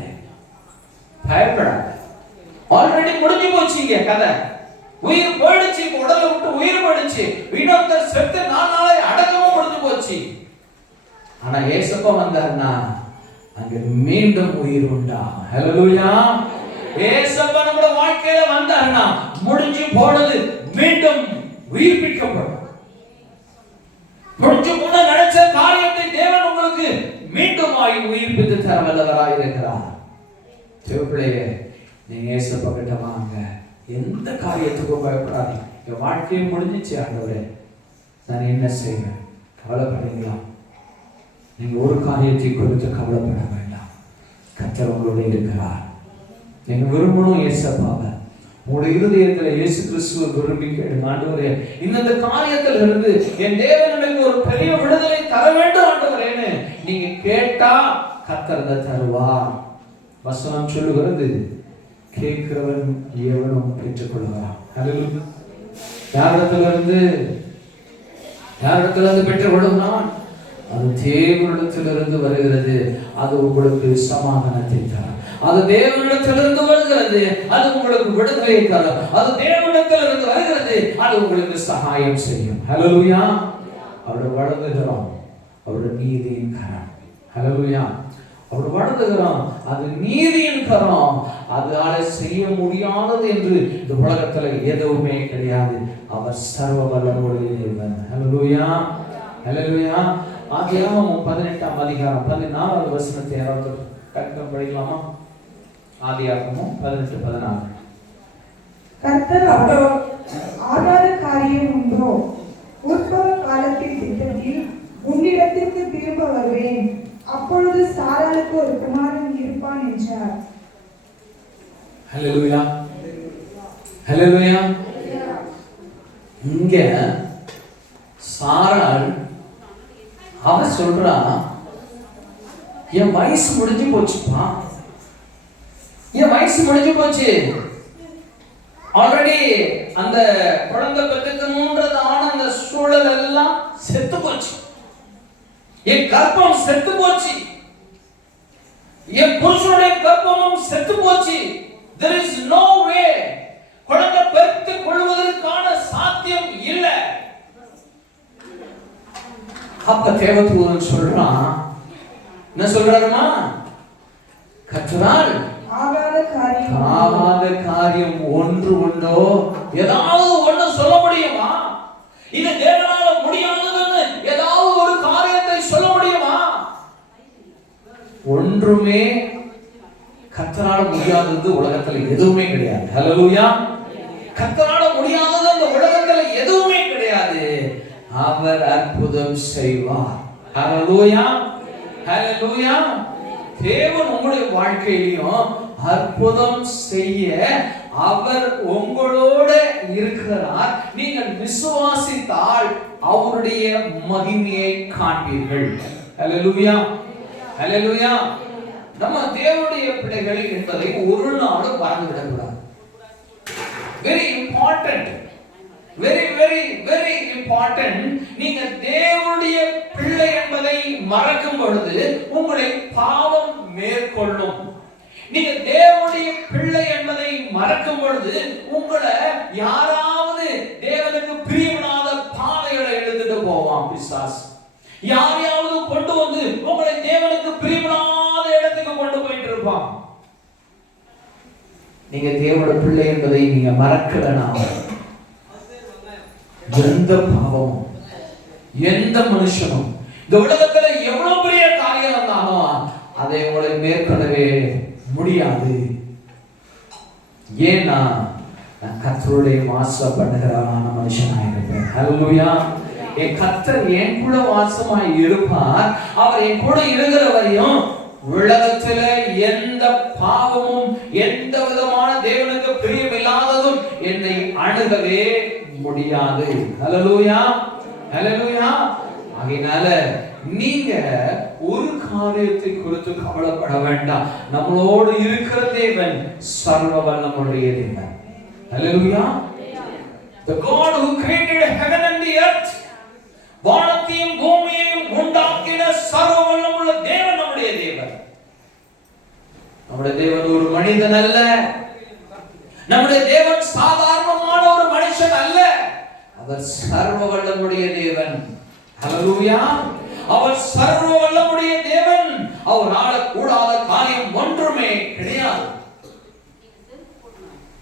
பயப்படாத, ஆல்ரெடி முடிஞ்சு போச்சுங்க கதை. உயிர் போயிடுச்சு, உடலை விட்டு உயிர் போயிடுச்சு. இன்னொருத்தர் செத்து 4 நாளை அடக்கமும் முடிஞ்சு போச்சு. ஆனா ஏசப்பா வந்தாருன்னா அங்க மீண்டும் உயிர் உண்டா. ஹல்லேலூயா. ஏசப்பா நம்ம வாழ்க்கையில வந்தாருன்னா முடிஞ்சு போனது மீண்டும் உயிர்ப்பிக்கப்படும். முடிஞ்சு போன நினைச்ச காரியத்தை தேவன் உங்களுக்கு மீண்டும் உயிர்ப்பித்து தர வல்லவராய் இருக்கிறார். தேவப்பிள்ளையே, நீங்க ஏசப்பா கிட்ட வாங்க. எந்த காரியத்துக்கும் பயப்படாதீங்க. என் வாழ்க்கையும் முடிஞ்சிச்சு ஆண்டவரே, நான் என்ன செய்வேன்? கவலைப்படுறீங்களா? நீங்க ஒரு காரியத்தை குறித்து கவலைப்பட வேண்டாம். கர்த்தர் உங்களோட இருக்கிறார். நீங்க விரும்பணும் ஏசப்பாவை. உங்களுடைய இருதயத்துல இயேசு கிறிஸ்துவை விரும்பி கேளுங்க. ஆண்டவரே, இந்த காரியத்துல இருந்து என் தேவன் எனக்கு ஒரு பெரிய விடுதலை தர வேண்டும் ஆண்டவரேன்னு நீங்க கேட்டா கர்த்தர் தருவார். வசனம் சொல்லுகிறது, கேட்கிறவன் எவனும் பெற்றுக்கொள்கிறான். யாரிடத்துல இருந்து பெற்றுக்கொள்கிறான்? அது தேவனிடத்திலிருந்து வருகிறது. அது உங்களுக்கு சமாதானத்தை தரும். அது தேவனிடத்திலிருந்து வருகிறது. அது உங்களுக்கு விடுதலை தரும். அது தேவனிடத்திலிருந்து வருகிறது. அது உங்களுக்கு சகாயம் செய்யும். ஹல்லேலூயா. அவருடைய வலதுகரம் அவருடைய நீதியின் கரம். ஹல்லேலூயா. அவர் வலதுகரம் அது நீதியின் கரம். அதால செய்ய முடியாதது என்று இந்த உலகத்துல எதுவுமே கிடையாது. அவர் சர்வ வல்லமையுடைய தேவன். ஹல்லேலூயா. ஹல்லேலூயா. ஆதியாகமம் 18ஆம் அதிகாரம் 14வது வசனத்தை யாராவது கற்கம் படிக்கலாமா? ஆதியாகமம் 18:14. கர்த்தர் ஆகாத காரியம் உண்டோ? உற்பவ காலத்தின் திட்டத்தில் உன்னிடத்திற்கு திரும்ப வருவேன், அப்பொழுது சாராளுக்கு ஒரு குமாரன் இருப்பான் என்றார். ஹல்லேலூயா. ஹல்லேலூயா. இங்க சாராள் அவ சொல்றா, என் வயசு முடிஞ்சு போச்சுப்பா, என் வயசு முடிஞ்சு போச்சு, ஆல்ரெடி அந்த குழந்தை பெற்றுக்கணும்ன்றது ஆன அந்த சூழல் எல்லாம் செத்து போச்சு, என் கர்ப்பம் செத்து போச்சு, என் புருஷனுடைய கர்ப்பமும் செத்து போச்சு. There is no way குழந்தை பெற்றுக் கொள்வதற்கான சாத்தியம் இல்லை. அப்ப தேவதூதன் சொல்றான், என்ன சொல்றாருமா? கர்த்தரால் ஆகாத காரியம் ஒன்று உண்டோ? ஏதாவது ஒன்று சொல்ல முடியுமா? இது தேவனால முடியாததுன்னு ஏதாவது ஒரு காரியத்தை சொல்ல முடியுமா? ஒன்றுமே முடியாதது உலகத்துல எதுவுமே கிடையாது. ஹல்லேலூயா. கர்த்தரால முடியாதது இந்த உலகத்துல எதுவுமே கிடையாது. அவர் அற்புதம் செய்வார். ஹல்லேலூயா. ஹல்லேலூயா. தேவன் உங்களுடைய வாழ்க்கையிலும் அற்புதம் செய்ய அவர் உங்களோட இருக்கிறார். நீங்கள் விசுவாசித்தால் அவருடைய மகிமையை காண்பீர்கள். ஹல்லேலூயா. ஹல்லேலூயா. நம்ம தேவனுடைய பிள்ளைகள் என்பதை ஒரு நாளும் மறந்து விடக்கூடாது. Very important, very very very important. நீங்க தேவனுடைய பிள்ளை என்பதை மறக்கும் பொழுது உங்களை பாவம் மேற்கொள்ளும். நீங்க தேவனுடைய பிள்ளை என்பதை மறக்கும் பொழுது உங்களை யாராவது தேவனுக்கு பிரியமில்லாத பாதைகளை எழுதிட்டு போவான் பிசாசு. யாரையாவது கொண்டு வந்து உங்களை தேவனுக்கு பிரியமில்லாத இடத்துக்கு கொண்டு போயிட்டு இருப்பான். நீங்க தேவனுடைய பிள்ளை என்பதை நீங்க மறக்கலனா எந்த பாவமும் எந்த மனுஷனும் இந்த உலகத்துல எவ்வளவு பெரிய காரியம் இருந்தாலும் அதை உங்களை மேற்கொள்ளவே முடியாது. ஏன்னா நான் கர்த்தருடைய வாசப்படுகிறவனான மனுஷனாக இருப்பேன். ஹல்லேலூயா. என் கர்த்தர் என் கூட வாசமாய் இருப்பார். அவர் என் கூட இருக்கிற வரையும் உலகத்துல எந்த பாவமும் எந்த விதமான தேவனுக்கு பிரியமில்லாததும் என்னை அணுகவே முடியாது. ஹல்லேலூயா. ஹல்லேலூயா. ஆகையினால நீங்க ஒரு காரியத்தை குறித்து கவலைப்பட வேண்டாம். நம்மளோடு இருக்கிற தேவன் சர்வ வல்லமையுடைய தேவன். ஹல்லேலூயா. The God who created heaven and the earth, வானத்தையும் பூமியையும் உண்டாக்கின சர்வ வல்லமையுள்ள தேவன் நம்முடைய தேவன். நம்முடைய தேவன் ஒரு மனிதன் அல்ல. நம்முடைய தேவன் சாதாரணமான ஒரு மனுஷன் அல்ல. அவர் சர்வ வல்லமையுடைய தேவன். ஹல்லேலூயா. அவர் சர்வ வல்லமையுடைய தேவன். அவரால் கூடாத காரியம் ஒன்றுமே கிடையாது.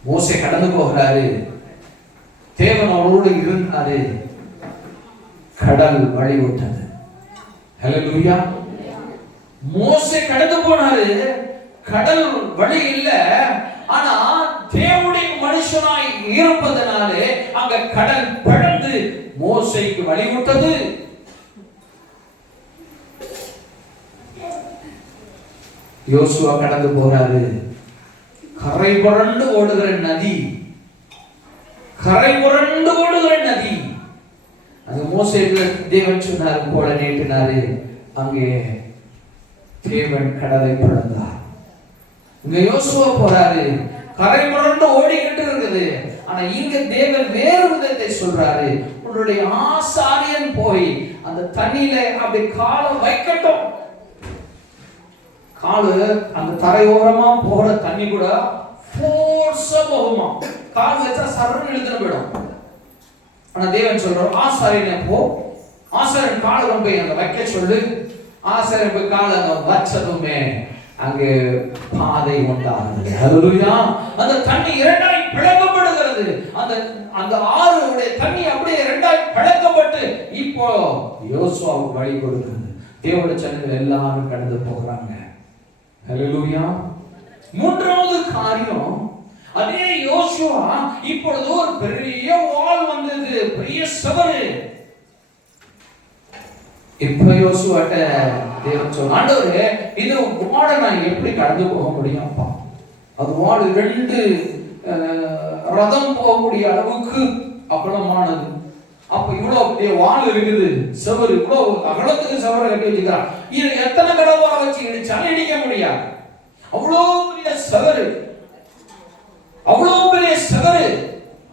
மோசே கடந்து போகிறாரு. தேவன் அவரோடு இருந்தாரு. கடல் வழி விட்டது. ஹல்லேலூயா. மோசே கடந்து போனாரு. கடல் வழி இல்ல. ஆனா தேவனுடைய மனுஷனாய் இருப்பதனாலே அங்க கடல் பிளந்து மோசேக்கு வழி விட்டது. யோசுவா கடந்து போறாரு. கரை புரண்டு ஓடுகிற நதி, கரை புரண்டு ஓடுகிற நதி. அது மோசேக்கு தேவன் சொன்னார் போல நீட்டினாரு. அங்கே தேவன் கடலை பிளந்தார். இங்க யோசுவா போறாரு. கரை புரண்டு ஓடிக்கிட்டு இருக்குது. ஆனா இங்க தேவன் வேறு விதத்தை சொல்றாரு. உன்னுடைய ஆசாரியன் போய் அந்த தண்ணியில அப்படி காலை வைக்கட்டும். காலு அந்த தரையோரமா போற தண்ணி கூட ஃபோர்ஸா போகுமா. கால் வச்சா சரன்னு இழுத்துட்டு போயிடும். ஆனா தேவன் சொல்றார் ஆசாரியனை போ, ஆசாரியன் காலை கொண்டு போய் அங்க வைக்க சொல்லு. ஆசாரியன் போய் காலை அங்க வச்சதுமே அங்கே பாதை உண்டாகுது. ஹல்லேலூயா. அந்த தண்ணி இரண்டாய் பிளக்கப்படுகிறது. அந்த ஆறுடைய தண்ணி அப்படியே இரண்டாய் பிளக்கப்பட்டு இப்போ யோசுவாவுக்கு வழி கொடுக்கிறது. தேவனுடைய ஜனங்கள் எல்லாரும் கடந்து போகிறாங்க. ஹல்லேலூயா. மூன்றாவது காரியம், அதே யோசுவா இப்பொழுது ஒரு பெரிய வால் வந்தது, பெரிய சுவர். இப்ப யோசுவாட்ட தேவன் சொன்னார், ஆண்டவரே இது வாள நான் எப்படி கடந்து போக முடியும்ப்பா? அது வாள் 2 ரதம் போகக்கூடிய அளவுக்கு அகலமானது. அப்ப இவ்வளவு வாள் இருக்குது, சுவர் இவ்வளவு அகலத்துக்கு சுவரை கட்டி வச்சுக்கிறான். இது எத்தனை கடவுளை வச்சு இடிச்சாலும் இடிக்க முடியாது. அவ்வளவு பெரிய சுவர், அவ்வளவு பெரிய சுவர்,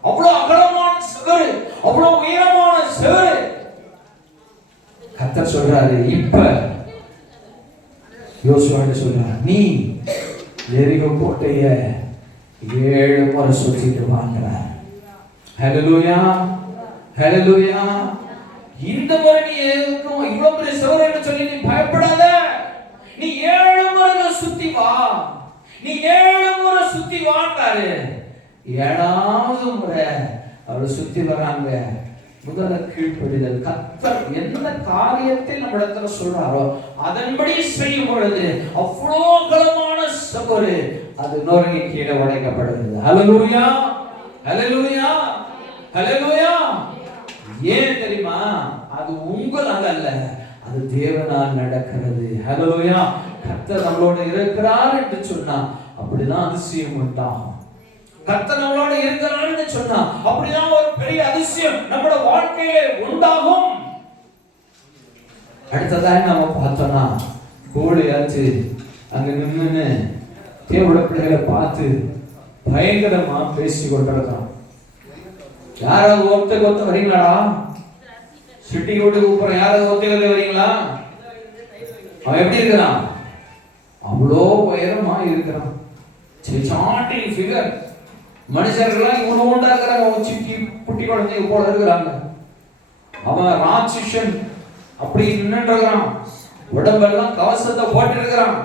அவ்வளவு அகலமான சுவர், அவ்வளவு உயரமான சுவர். கர்த்தர் சொல்றாரு, இப்ப யோசுவா சொல்றாரு, நீ எரிகோ கோட்டைய 7 முறை சுற்றிட்டு வாங்குறார். ஹல்லேலூயா. ஹல்லேலூயா. இந்த முறை நீ எதுக்கும் இவ்வளவு பெரிய சுவர்னு சொல்லி நீ பயப்படாத. நீ 7 முறை சுத்தி வா. நீ 7 முறை சுத்தி வாங்காரு. 7வது முறை அவர் சுத்தி வராங்க. முதல்ல கீழ்ப்படிதல். கர்த்தர் என்ன காரியத்தை நம்ம இடத்துல சொல்றாரோ அதன்படி செய்யும் பொழுது அவ்வளோ அகலமான சுவர் அது நொறுங்கி கீழே உடைக்கப்படுகிறது. ஹல்லேலூயா, ஹல்லேலூயா, ஹல்லேலூயா. ஏன் தெரியுமா? அது உங்களால் அல்ல, அது தேவனால் நடக்கிறது. ஹல்லேலூயா. கர்த்தர் நம்மளோட இருக்கிறார் என்று சொன்னா அப்படிதான் அதிசயம் உண்டாகும். கர்த்தர் நம்மளோட இருக்கிறார்னு சொன்னா அப்படிதான் ஒரு பெரிய அதிசயம் நம்மளோட வாழ்க்கையிலே உண்டாகும். அடுத்ததாக நம்ம பார்த்தோம்னா, கோலியாத்து அங்க நின்று தேவட பிள்ளைகளை பார்த்து பயங்கரமா பேசி கொண்டிருக்கான். யாராவது ஒருத்தர் வரீங்களாடா? சிட்டி வீட்டுக்கு கூப்பிடுற யாராவது ஒருத்தர் வரீங்களா? அவன் எப்படி இருக்கிறான்? அவ்வளோ உயரமா இருக்கிறான். Sanding figure. மனுஷர்கள்லாம் இவனு உண்டா இருக்கிறாங்க, சிட்டி குட்டி குழந்தைங்க போல இருக்கிறாங்க. அவன் ராட்சசன் அப்படி நின்றுறான். உடம்பெல்லாம் கவசத்தை போட்டு இருக்கிறான்.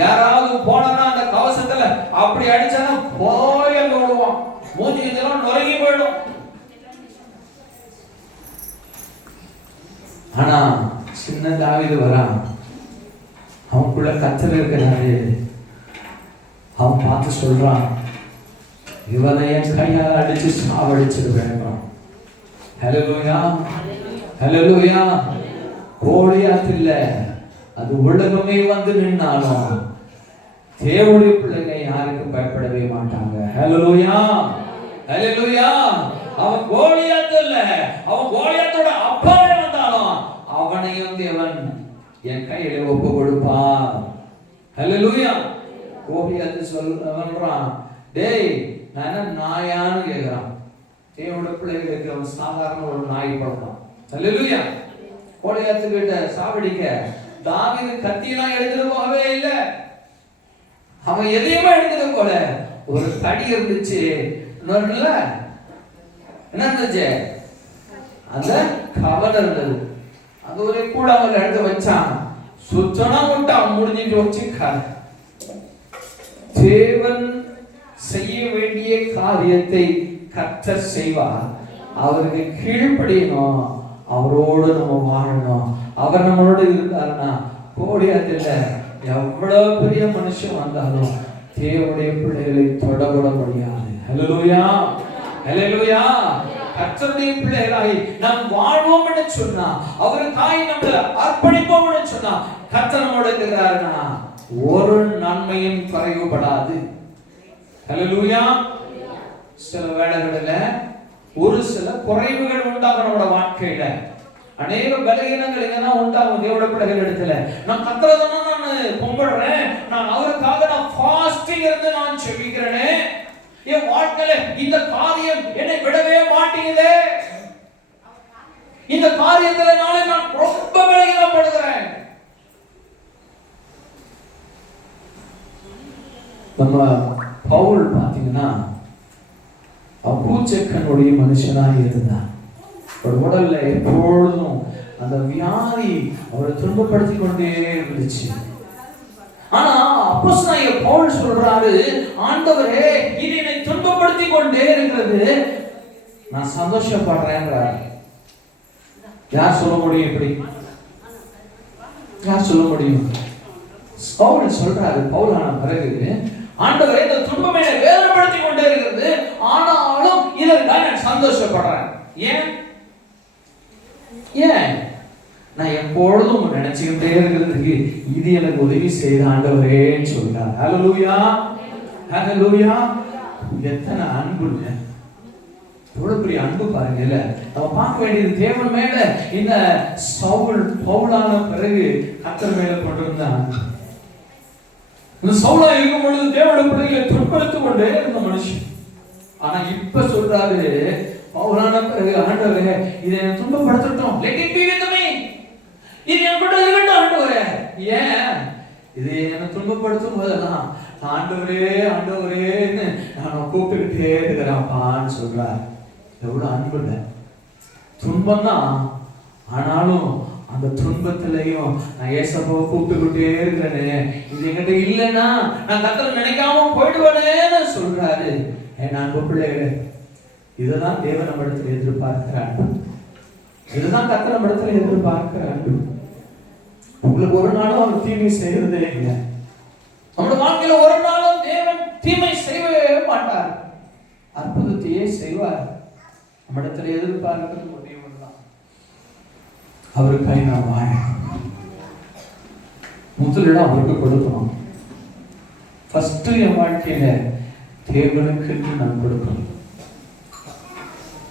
யாராவது போனா அந்த கவசத்துல அப்படி அடிச்சானா போய் அங்க விடுவான். மூஞ்சி இதெல்லாம் நொறுங்கி போயிடும். ஆனா சின்ன தாவீது வரான். அவனுக்குள்ள கர்த்தர் இருக்கிறாரு. அவன் பார்த்து சொல்றான், இவனை என் கையால் அடிச்சு சாவடிச்சிருவேன். ஹல்லேலூயா, ஹல்லேலூயா. கோலியாத் இல்ல, அது உலகமே வந்து நின்னாலும் தேவனுடைய பிள்ளைங்க யாருக்கும் பயப்படவே மாட்டாங்க. ஹல்லேலூயா, ஹல்லேலூயா. அவன் கோலியாத் இல்ல, அவன் கோலியாத்தோட அப்பாவே வந்தாலும் அவனையும் தேவன் என் கையில ஒப்பு கொடுப்பார். ஹல்லேலூயா. கோலியாத் சொல்றான், டேய் நான் நாயான்னு கேட்கிறான். தேவனுடைய பிள்ளைகளுக்கு அவன் சாதாரண ஒரு நாய் பழக்கம். ஹல்லேலூயா. கோலியாத்து கிட்ட சாவடிக்க தாவீது கத்தியெல்லாம் எடுத்துட்டு போகவே இல்லை. அவன் எதையுமே எடுத்துட்டு போல. ஒரு தடி இருந்துச்சு, என்ன இருந்துச்சு? அந்த கவலை இருந்தது. அது ஒரு கூட அவன் எடுத்து வச்சான். சுத்தனா விட்டான், முடிஞ்சிட்டு வச்சு. தேவன் செய்ய வேண்டிய காரியத்தை கர்த்தர் செய்வார். அவருக்கு கீழ்ப்படியணும், அவரோடு நம்ம வாழணும். அவர் நம்மளோட இருந்தாருன்னா கோலியாத்தில் எவ்வளவு பெரிய மனுஷன் வந்தாலும் தேவனுடைய பிள்ளைகளை தொடக்கூட முடியாது. ஹல்லேலூயா, ஹல்லேலூயா. கர்த்தருடைய பிள்ளைகளாய் நாம் வாழ்வோம் என்று சொன்னா, அவருக்காய் நம்மளை அர்ப்பணிப்போம் என்று சொன்னா, கர்த்தர் நம்மோட இருக்கிறாருன்னா ஒரு நன்மையும் குறைவுபடாது. ஹல்லேலூயா. சில வேளைகளில் ஒரு சில குறைவுகள் உண்டாகும் நம்மளோட வாழ்க்கையில. அநேக பலகீனங்கள் எங்கன்னா உண்டாகும் தேவனுடைய பிள்ளைகள் இடத்துல. நான் கர்த்தரை நான் கும்பிடுறேன், நான் அவருக்காக நான் ஃபாஸ்டிங் இருந்து நான் செபிக்கிறேனே, என் வாழ்க்கையில இந்த காரியம் என்னை விடவே மாட்டேங்குதே, இந்த காரியத்துல நான் ரொம்ப பலகீனப்படுகிறேன். நம்ம பவுல் பாத்தீங்கன்னா அபூச்சக்கனுடைய மனுஷனாக இருந்தார். ஒரு உடல்ல எப்பொழுதும் அந்த வியாதி அவரை துன்பப்படுத்தி கொண்டே இருந்துச்சு. ஆனா அப்போஸ்தலனாகிய பவுல் சொல்றாரு, ஆண்டவரே இது என்னை துன்பப்படுத்தி கொண்டே இருக்கிறது, நான் சந்தோஷப்படுறேன்றார். யார் சொல்ல முடியும்? இப்படி யார் சொல்ல முடியும்? பவுல் சொல்றாரு. பவுலான பிறகு, ஆண்டவரே இந்த துன்பம் என்னை வேதனைப்படுத்தி கொண்டே இருக்கிறது, ஆனாலும் இதற்காக நான் சந்தோஷப்படுறேன். ஏன்? ஏன்? நான் எப்பொழுதும் நினைச்சுக்கிட்டே இருக்கிறதுக்கு இது எனக்கு உதவி செய்த ஆண்டவரேன்னு சொல்றார். ஹல்லேலூயா, ஹல்லேலூயா. எத்தனை அன்பு, எவ்வளவு பெரிய அன்பு பாருங்க. இல்ல நம்ம பார்க்க வேண்டியது தேவன் மேல இந்த சவுல் பவுலான பிறகு கர்த்தர் மேல கொண்டிருந்த அன்பு. இந்த சவுலா இருக்கும் பொழுது தேவனுடைய பிள்ளைகளை துன்பப்படுத்தி கொண்டே இருந்த மனுஷன். ஆனா இப்ப சொல்றாரு, பவுலான பிறகு, ஆண்டவரே இதை துன்பப்படுத்தட்டும், let it be with me, இது என் கூட இருக்கட்டும் ஆண்டவரே. ஏன்? இது என்ன துன்பப்படுத்தும் போதெல்லாம் ஆண்டவரே ஆண்டவரேன்னு நான் கூப்பிட்டுக்கிட்டே இருக்கிறான்ப்பான்னு சொல்றார். எவ்வளவு அன்பு இல்லை. துன்பம் தான், ஆனாலும் அந்த துன்பத்திலையும் நான் ஏசப்பாவை கூப்பிட்டுக்கிட்டே இருக்கிறேன்னு, இது என்கிட்ட இல்லைன்னா நான் கர்த்தரை நினைக்காம போயிடுவேன்னு சொல்றாரு. என் அன்பு பிள்ளைகளே, இதுதான் தேவன் நம்மிடத்தில் எதிர்பார்க்கிற அன்பு. இதுதான் கர்த்தர் நம்மிடத்தில் எதிர்பார்க்கிற அன்பு. உங்களுக்கு ஒரு நாளும் அவர் தீமை செய்யறதே இல்லை. நம்முடைய வாழ்க்கையில ஒரு நாளும் தேவன் அற்புதத்தையே செய்வார். நம்மிடத்தில் எதிர்பார்க்கிறது ஒரே ஒன்றுதான், அவருக்காய் நான் வாழ முதலிடம் அவருக்கு கொடுக்கணும். ஃபர்ஸ்ட் என் வாழ்க்கையில தேவனுக்கு நான் கொடுக்கணும்.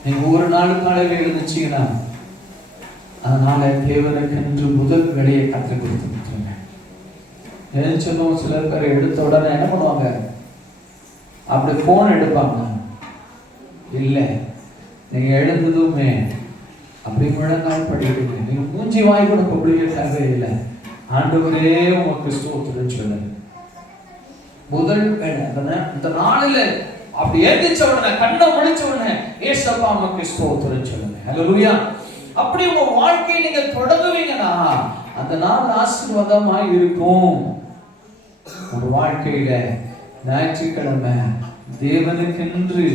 நீங்க ஒரு நாள் காலையில் எழுந்துச்சீங்கன்னா அதனால தேவனுக்கு முதல் வேலையை கற்றுக் கொடுத்துருங்க. எழுந்ததும் சில பேர் எடுத்த உடனே என்ன பண்ணுவாங்க, அப்படி போன் எடுப்பாங்க. இல்லை, நீங்க எழுந்ததுமே அப்படி முழங்கால் படிக்கிறீங்க. நீங்க மூஞ்சி வாய் கூட கொப்பளிக்க தேவையில்லை. ஆண்டவரே உமக்கு ஸ்தோத்திரம் சொல்லுங்க. முதல் இந்த நாளில அப்படி எழுந்திச்ச உடனே கண்ணை முடிச்ச உடனே ஏசப்பா உமக்கு ஸ்தோத்திரம் சொல்லுங்க. ஹல்லேலூயா. அப்படி உங்க வாழ்க்கையை நீங்க தொடங்குவீங்கன்னா அந்த நாள் ஆசீர்வாதமாய் இருக்கும். உங்க வாழ்க்கையில ஞாயிற்றுக்கிழமை தேவனுக்கென்று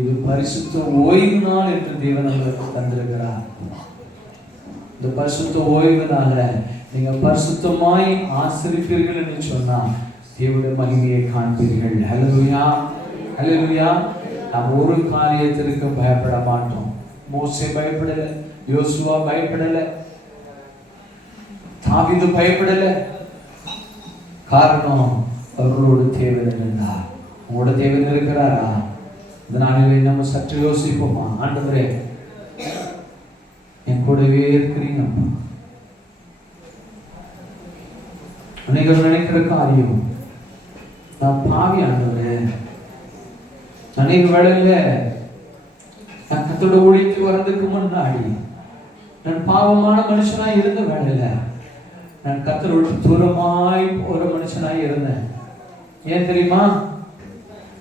இது பரிசுத்த ஓய்வு நாள் என்று தேவன் உங்களுக்கு தந்திருக்கிறார். இந்த பரிசுத்த ஓய்வு நாள்ல நீங்க பரிசுத்தமாய் ஆசரிப்பீர்கள் என்று சொன்னா தேவனுடைய மகிமையை காண்பீர்கள். ஹல்லேலூயா, ஹல்லேலூயா. நாம் ஒரு காரியத்திற்கு பயப்பட மாட்டோம். மோசே பயப்படல, யோசுவா பயப்படல, தாவீது பயப்படல. காரணம் அவர்களோடு தேவன் இருந்தார். உங்களோட தேவன் இருக்கிறாரா? இந்த நாளிலே நம்ம சற்று யோசிப்போமா? ஆண்டவரே, என் கூடவே இருக்கிறீங்க. அனைவரும் நினைக்கிற காரியம், நான் பாவி ஆண்டவரே, அநேக வேளையில நான் கர்த்தரோட ஊழியத்துக்கு வர்றதுக்கு முன்னாடி நான் பாவமான மனுஷனாய் இருந்த வேளையில நான் கர்த்தரோட தூரமாய் ஒரு மனுஷனாய் இருந்தேன். ஏன் தெரியுமா?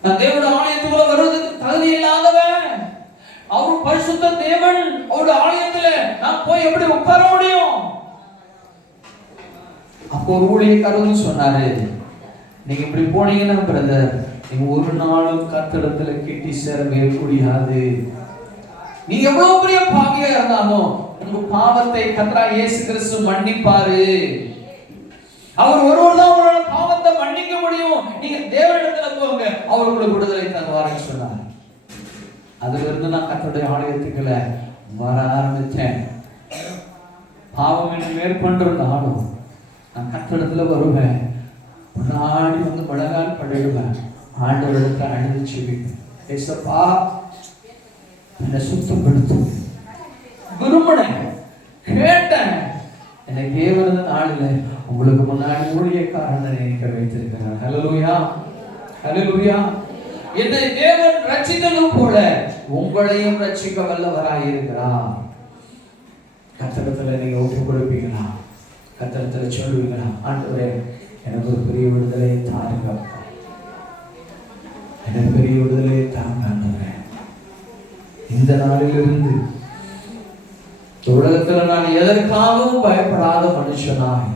நான் தேவனோட ஆலயத்துக்குள்ள வருவதற்கு தகுதி இல்லாதவன். அவர் பரிசுத்த தேவன். அவருடைய ஆலயத்துல நான் போய் எப்படி உட்கார முடியும்? அப்போ ஒரு ஊழியக்காரர் சொன்னாரு, நீங்க இப்படி போனீங்கன்னா பிரதர், நீங்க ஒரு நாளும் கர்த்தரிடத்துல கிட்டி சேரவே முடியாது. நீ எவ்வளவு பெரிய பாவியா இருந்தாலும் உங்க பாவத்தை கர்த்தராகிய இயேசு கிறிஸ்து மன்னிப்பாரு. அவர் ஒருவர் தான் உங்களோட பாவத்தை மன்னிக்க முடியும். நீங்க தேவனிடத்துல போங்க, அவர் உங்களுக்கு விடுதலை தருவார்னு சொன்னார். அதுல இருந்து நான் கர்த்தருடைய ஆலயத்துக்குள்ள வர ஆரம்பிச்சேன். பாவம் என்ன மேற்கொண்டிருந்தாலும் நான் கர்த்தரிடத்துல வருவேன். முன்னாடி வந்து முழங்கால் பண்ணிடுவேன். ஆண்டவரிடத்துல அழுது செபிப்பேன். ஏசப்பா, என்னை சுத்தப்படுத்தும். விரும்பினேன், கேட்டேன். என்னை தேவனது நாளில் உங்களுக்கு முன்னாடி ஊழியக்காரனை நினைக்க வைத்திருக்கிறார். ஹல்லேலூயா, ஹல்லேலூயா. என்னை தேவன் ரட்சித்ததும் போல உங்களையும் ரட்சிக்க வல்லவராய் இருக்கிறார். கர்த்தரிடத்துல நீங்க ஒப்பு கொடுப்பீங்களா? கர்த்தரிடத்துல சொல்லுவீங்களா? ஆண்டவரே, எனக்கு ஒரு பெரிய விடுதலை தாருங்க, எனக்கு பெரிய விடுதலை தாங்க ஆண்டவரே. இந்த நாளிலிருந்து உலகத்துல நான் எதற்காகவும் பயப்படாத மனுஷனாய்,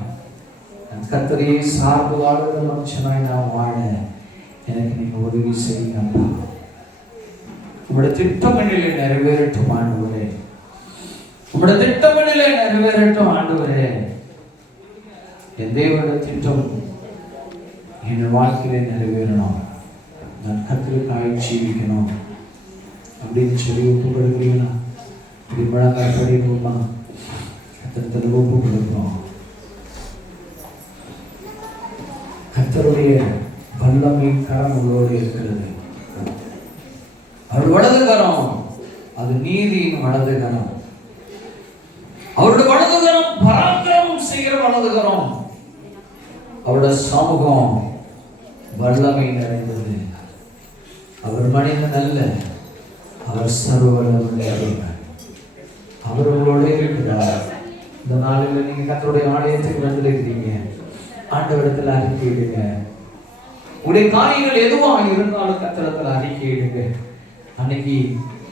கர்த்தரையே சார்பு வாழ்கிற மனுஷனாய் நான் வாழ எனக்கு நீங்க உதவி செய்யுங்க. உங்களுடைய திட்டமணிலே நிறைவேறட்டும் ஆண்டவரே. உங்களுடைய திட்டமணிலே நிறைவேறட்டும் ஆண்டவரே. என் தேவனுடைய திட்டம் என் வாழ்க்கையிலே நிறைவேறணும். நான் கர்த்தருக்காய் ஜீவிக்கணும் அப்படின்னு சொல்லி ஒப்பு கொடுக்குறீங்களா? இப்படி முழங்கால் படிக்கணுமா? கர்த்தரிடத்துல ஒப்பு கொடுப்போம். கர்த்தருடைய வல்லமை கரம் உங்களோடு இருக்கிறது. அவர் வலது கரம் அது நீதியின் வலது கரம். அவருடைய வலது கரம் பராக்கிரமம் செய்கிற வலது கரம். அவருடைய சமூகம் வல்லமை நிறைந்தது. அவர் மனிதன் அல்ல, அவர் சர்வ வல்லமையுள்ளவர். அவர் உங்களோட இருக்கிறார். இந்த நாளில் நீங்க கர்த்தருடைய ஆலயத்துக்கு வந்திருக்கிறீங்க. ஆண்டவரிடத்துல அறிக்கையிடுங்க. உங்களுடைய காரியங்கள் எதுவாக இருந்தாலும் கர்த்தரிடத்துல அறிக்கையிடுங்க. அன்னைக்கு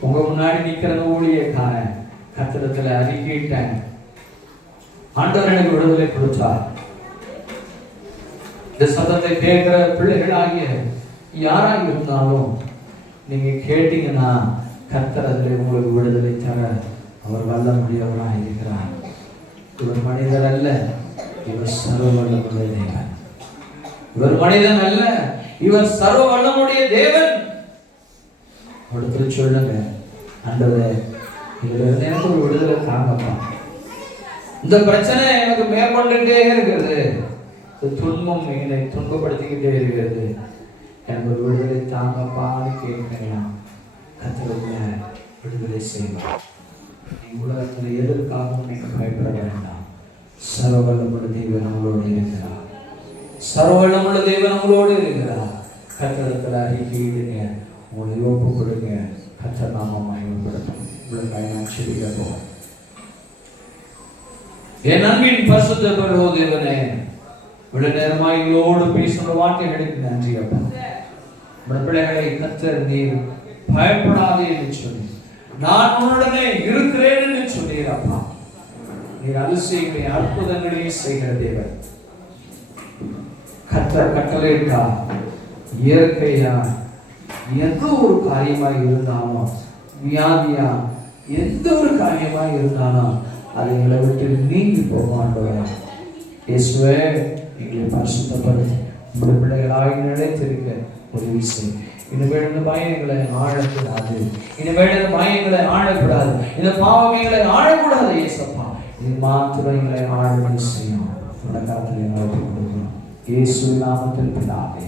உங்க முன்னாடி நிக்கிற ஊழியக்காரன் கர்த்தரிடத்துல அறிக்கையிட்டேன். ஆண்டவர் எனக்கு விடுதலை கொடுத்தார். இந்த சத்தத்தை கேட்கிற பிள்ளைகள் ஆகிய யாராக இருந்தாலும் நீங்க கேட்டீங்கன்னா கர்த்தர் அதில் உங்களுக்கு விடுதலை தர அவர் வல்லமையுள்ளவராக இருக்கிறார். இவர் மனிதர் அல்ல, இவர் சர்வ வல்லமுடைய தேவன். இவர் மனிதன் அல்ல, இவர் சர்வ வல்லமுடைய தேவன். அடுத்து சொல்லுங்க, ஆண்டவரே இதுல இருந்து எனக்கு ஒரு விடுதலை தாங்கப்பா. இந்த பிரச்சனை எனக்கு மேற்கொண்டுட்டே இருக்கிறது, இந்த துன்பம் என்னை துன்பப்படுத்திக்கிட்டே இருக்கிறது, எனக்கு ஒரு விடுதலை தாங்கப்பான்னு கேட்கலாம். கர்த்தருடைய விடுதலை செய்வார். நீ உலகத்தில் எதற்காகவும் நீங்க பயப்பட வேண்டாம். சர்வவல்லமுள்ள தேவன் நம்மளோடு இருக்கிறார். சர்வவல்லமுள்ள தேவன் நம்மளோடு இருக்கிறார். கர்த்தரிடத்தில் அறிக்கையிடுங்க, உங்களை ஒப்பு கொடுங்க. கர்த்தர் நாமம் மகிமைப்படட்டும். உங்களுக்காக நான் செபிக்க போகிறேன். என் அன்பின் பரிசுத்த தேவனே, இவ்வளவு நேரமாய் எங்களோடு பேசுகிற வார்த்தைகளுக்கு நன்றி அப்பா. பிள்ளைகளை கர்த்தர் நீர் பயப்படாதே என்று சொல்லி, நான் உன்னுடனே இருக்கிறேன் என்று சொன்னீர் அப்பா. நீர் அதிசயங்களை அற்புதங்களையும் செய்கிற தேவன். கர்த்தர் கட்டளையிட்டா இயற்கையா எந்த ஒரு காரியமாய் இருந்தாலும், வியாதியா எந்த ஒரு காரியமாய் இருந்தாலும் அதை எங்களை விட்டு நீங்கி போக மாட்டோம். இயேசுவே, எங்களை பரிசுத்தப்படுத்தி உங்களுடைய பிள்ளைகளாக நிலைத்திருக்க உதவி செய். இனிமேல் இந்த பயங்களை ஆழக்கூடாது, இனிமேல் இந்த பயங்களை ஆழக்கூடாது, இந்த பாவங்களை ஆழக்கூடாது. இயேசப்பா, இது மாத்திரம் எங்களை ஆழம் செய்யும். உலகத்தில் எங்களை கொடுக்கணும். இயேசு நாமத்தில் பிதாவே,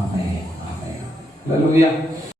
ஆமென், ஆமென். அல்லேலூயா.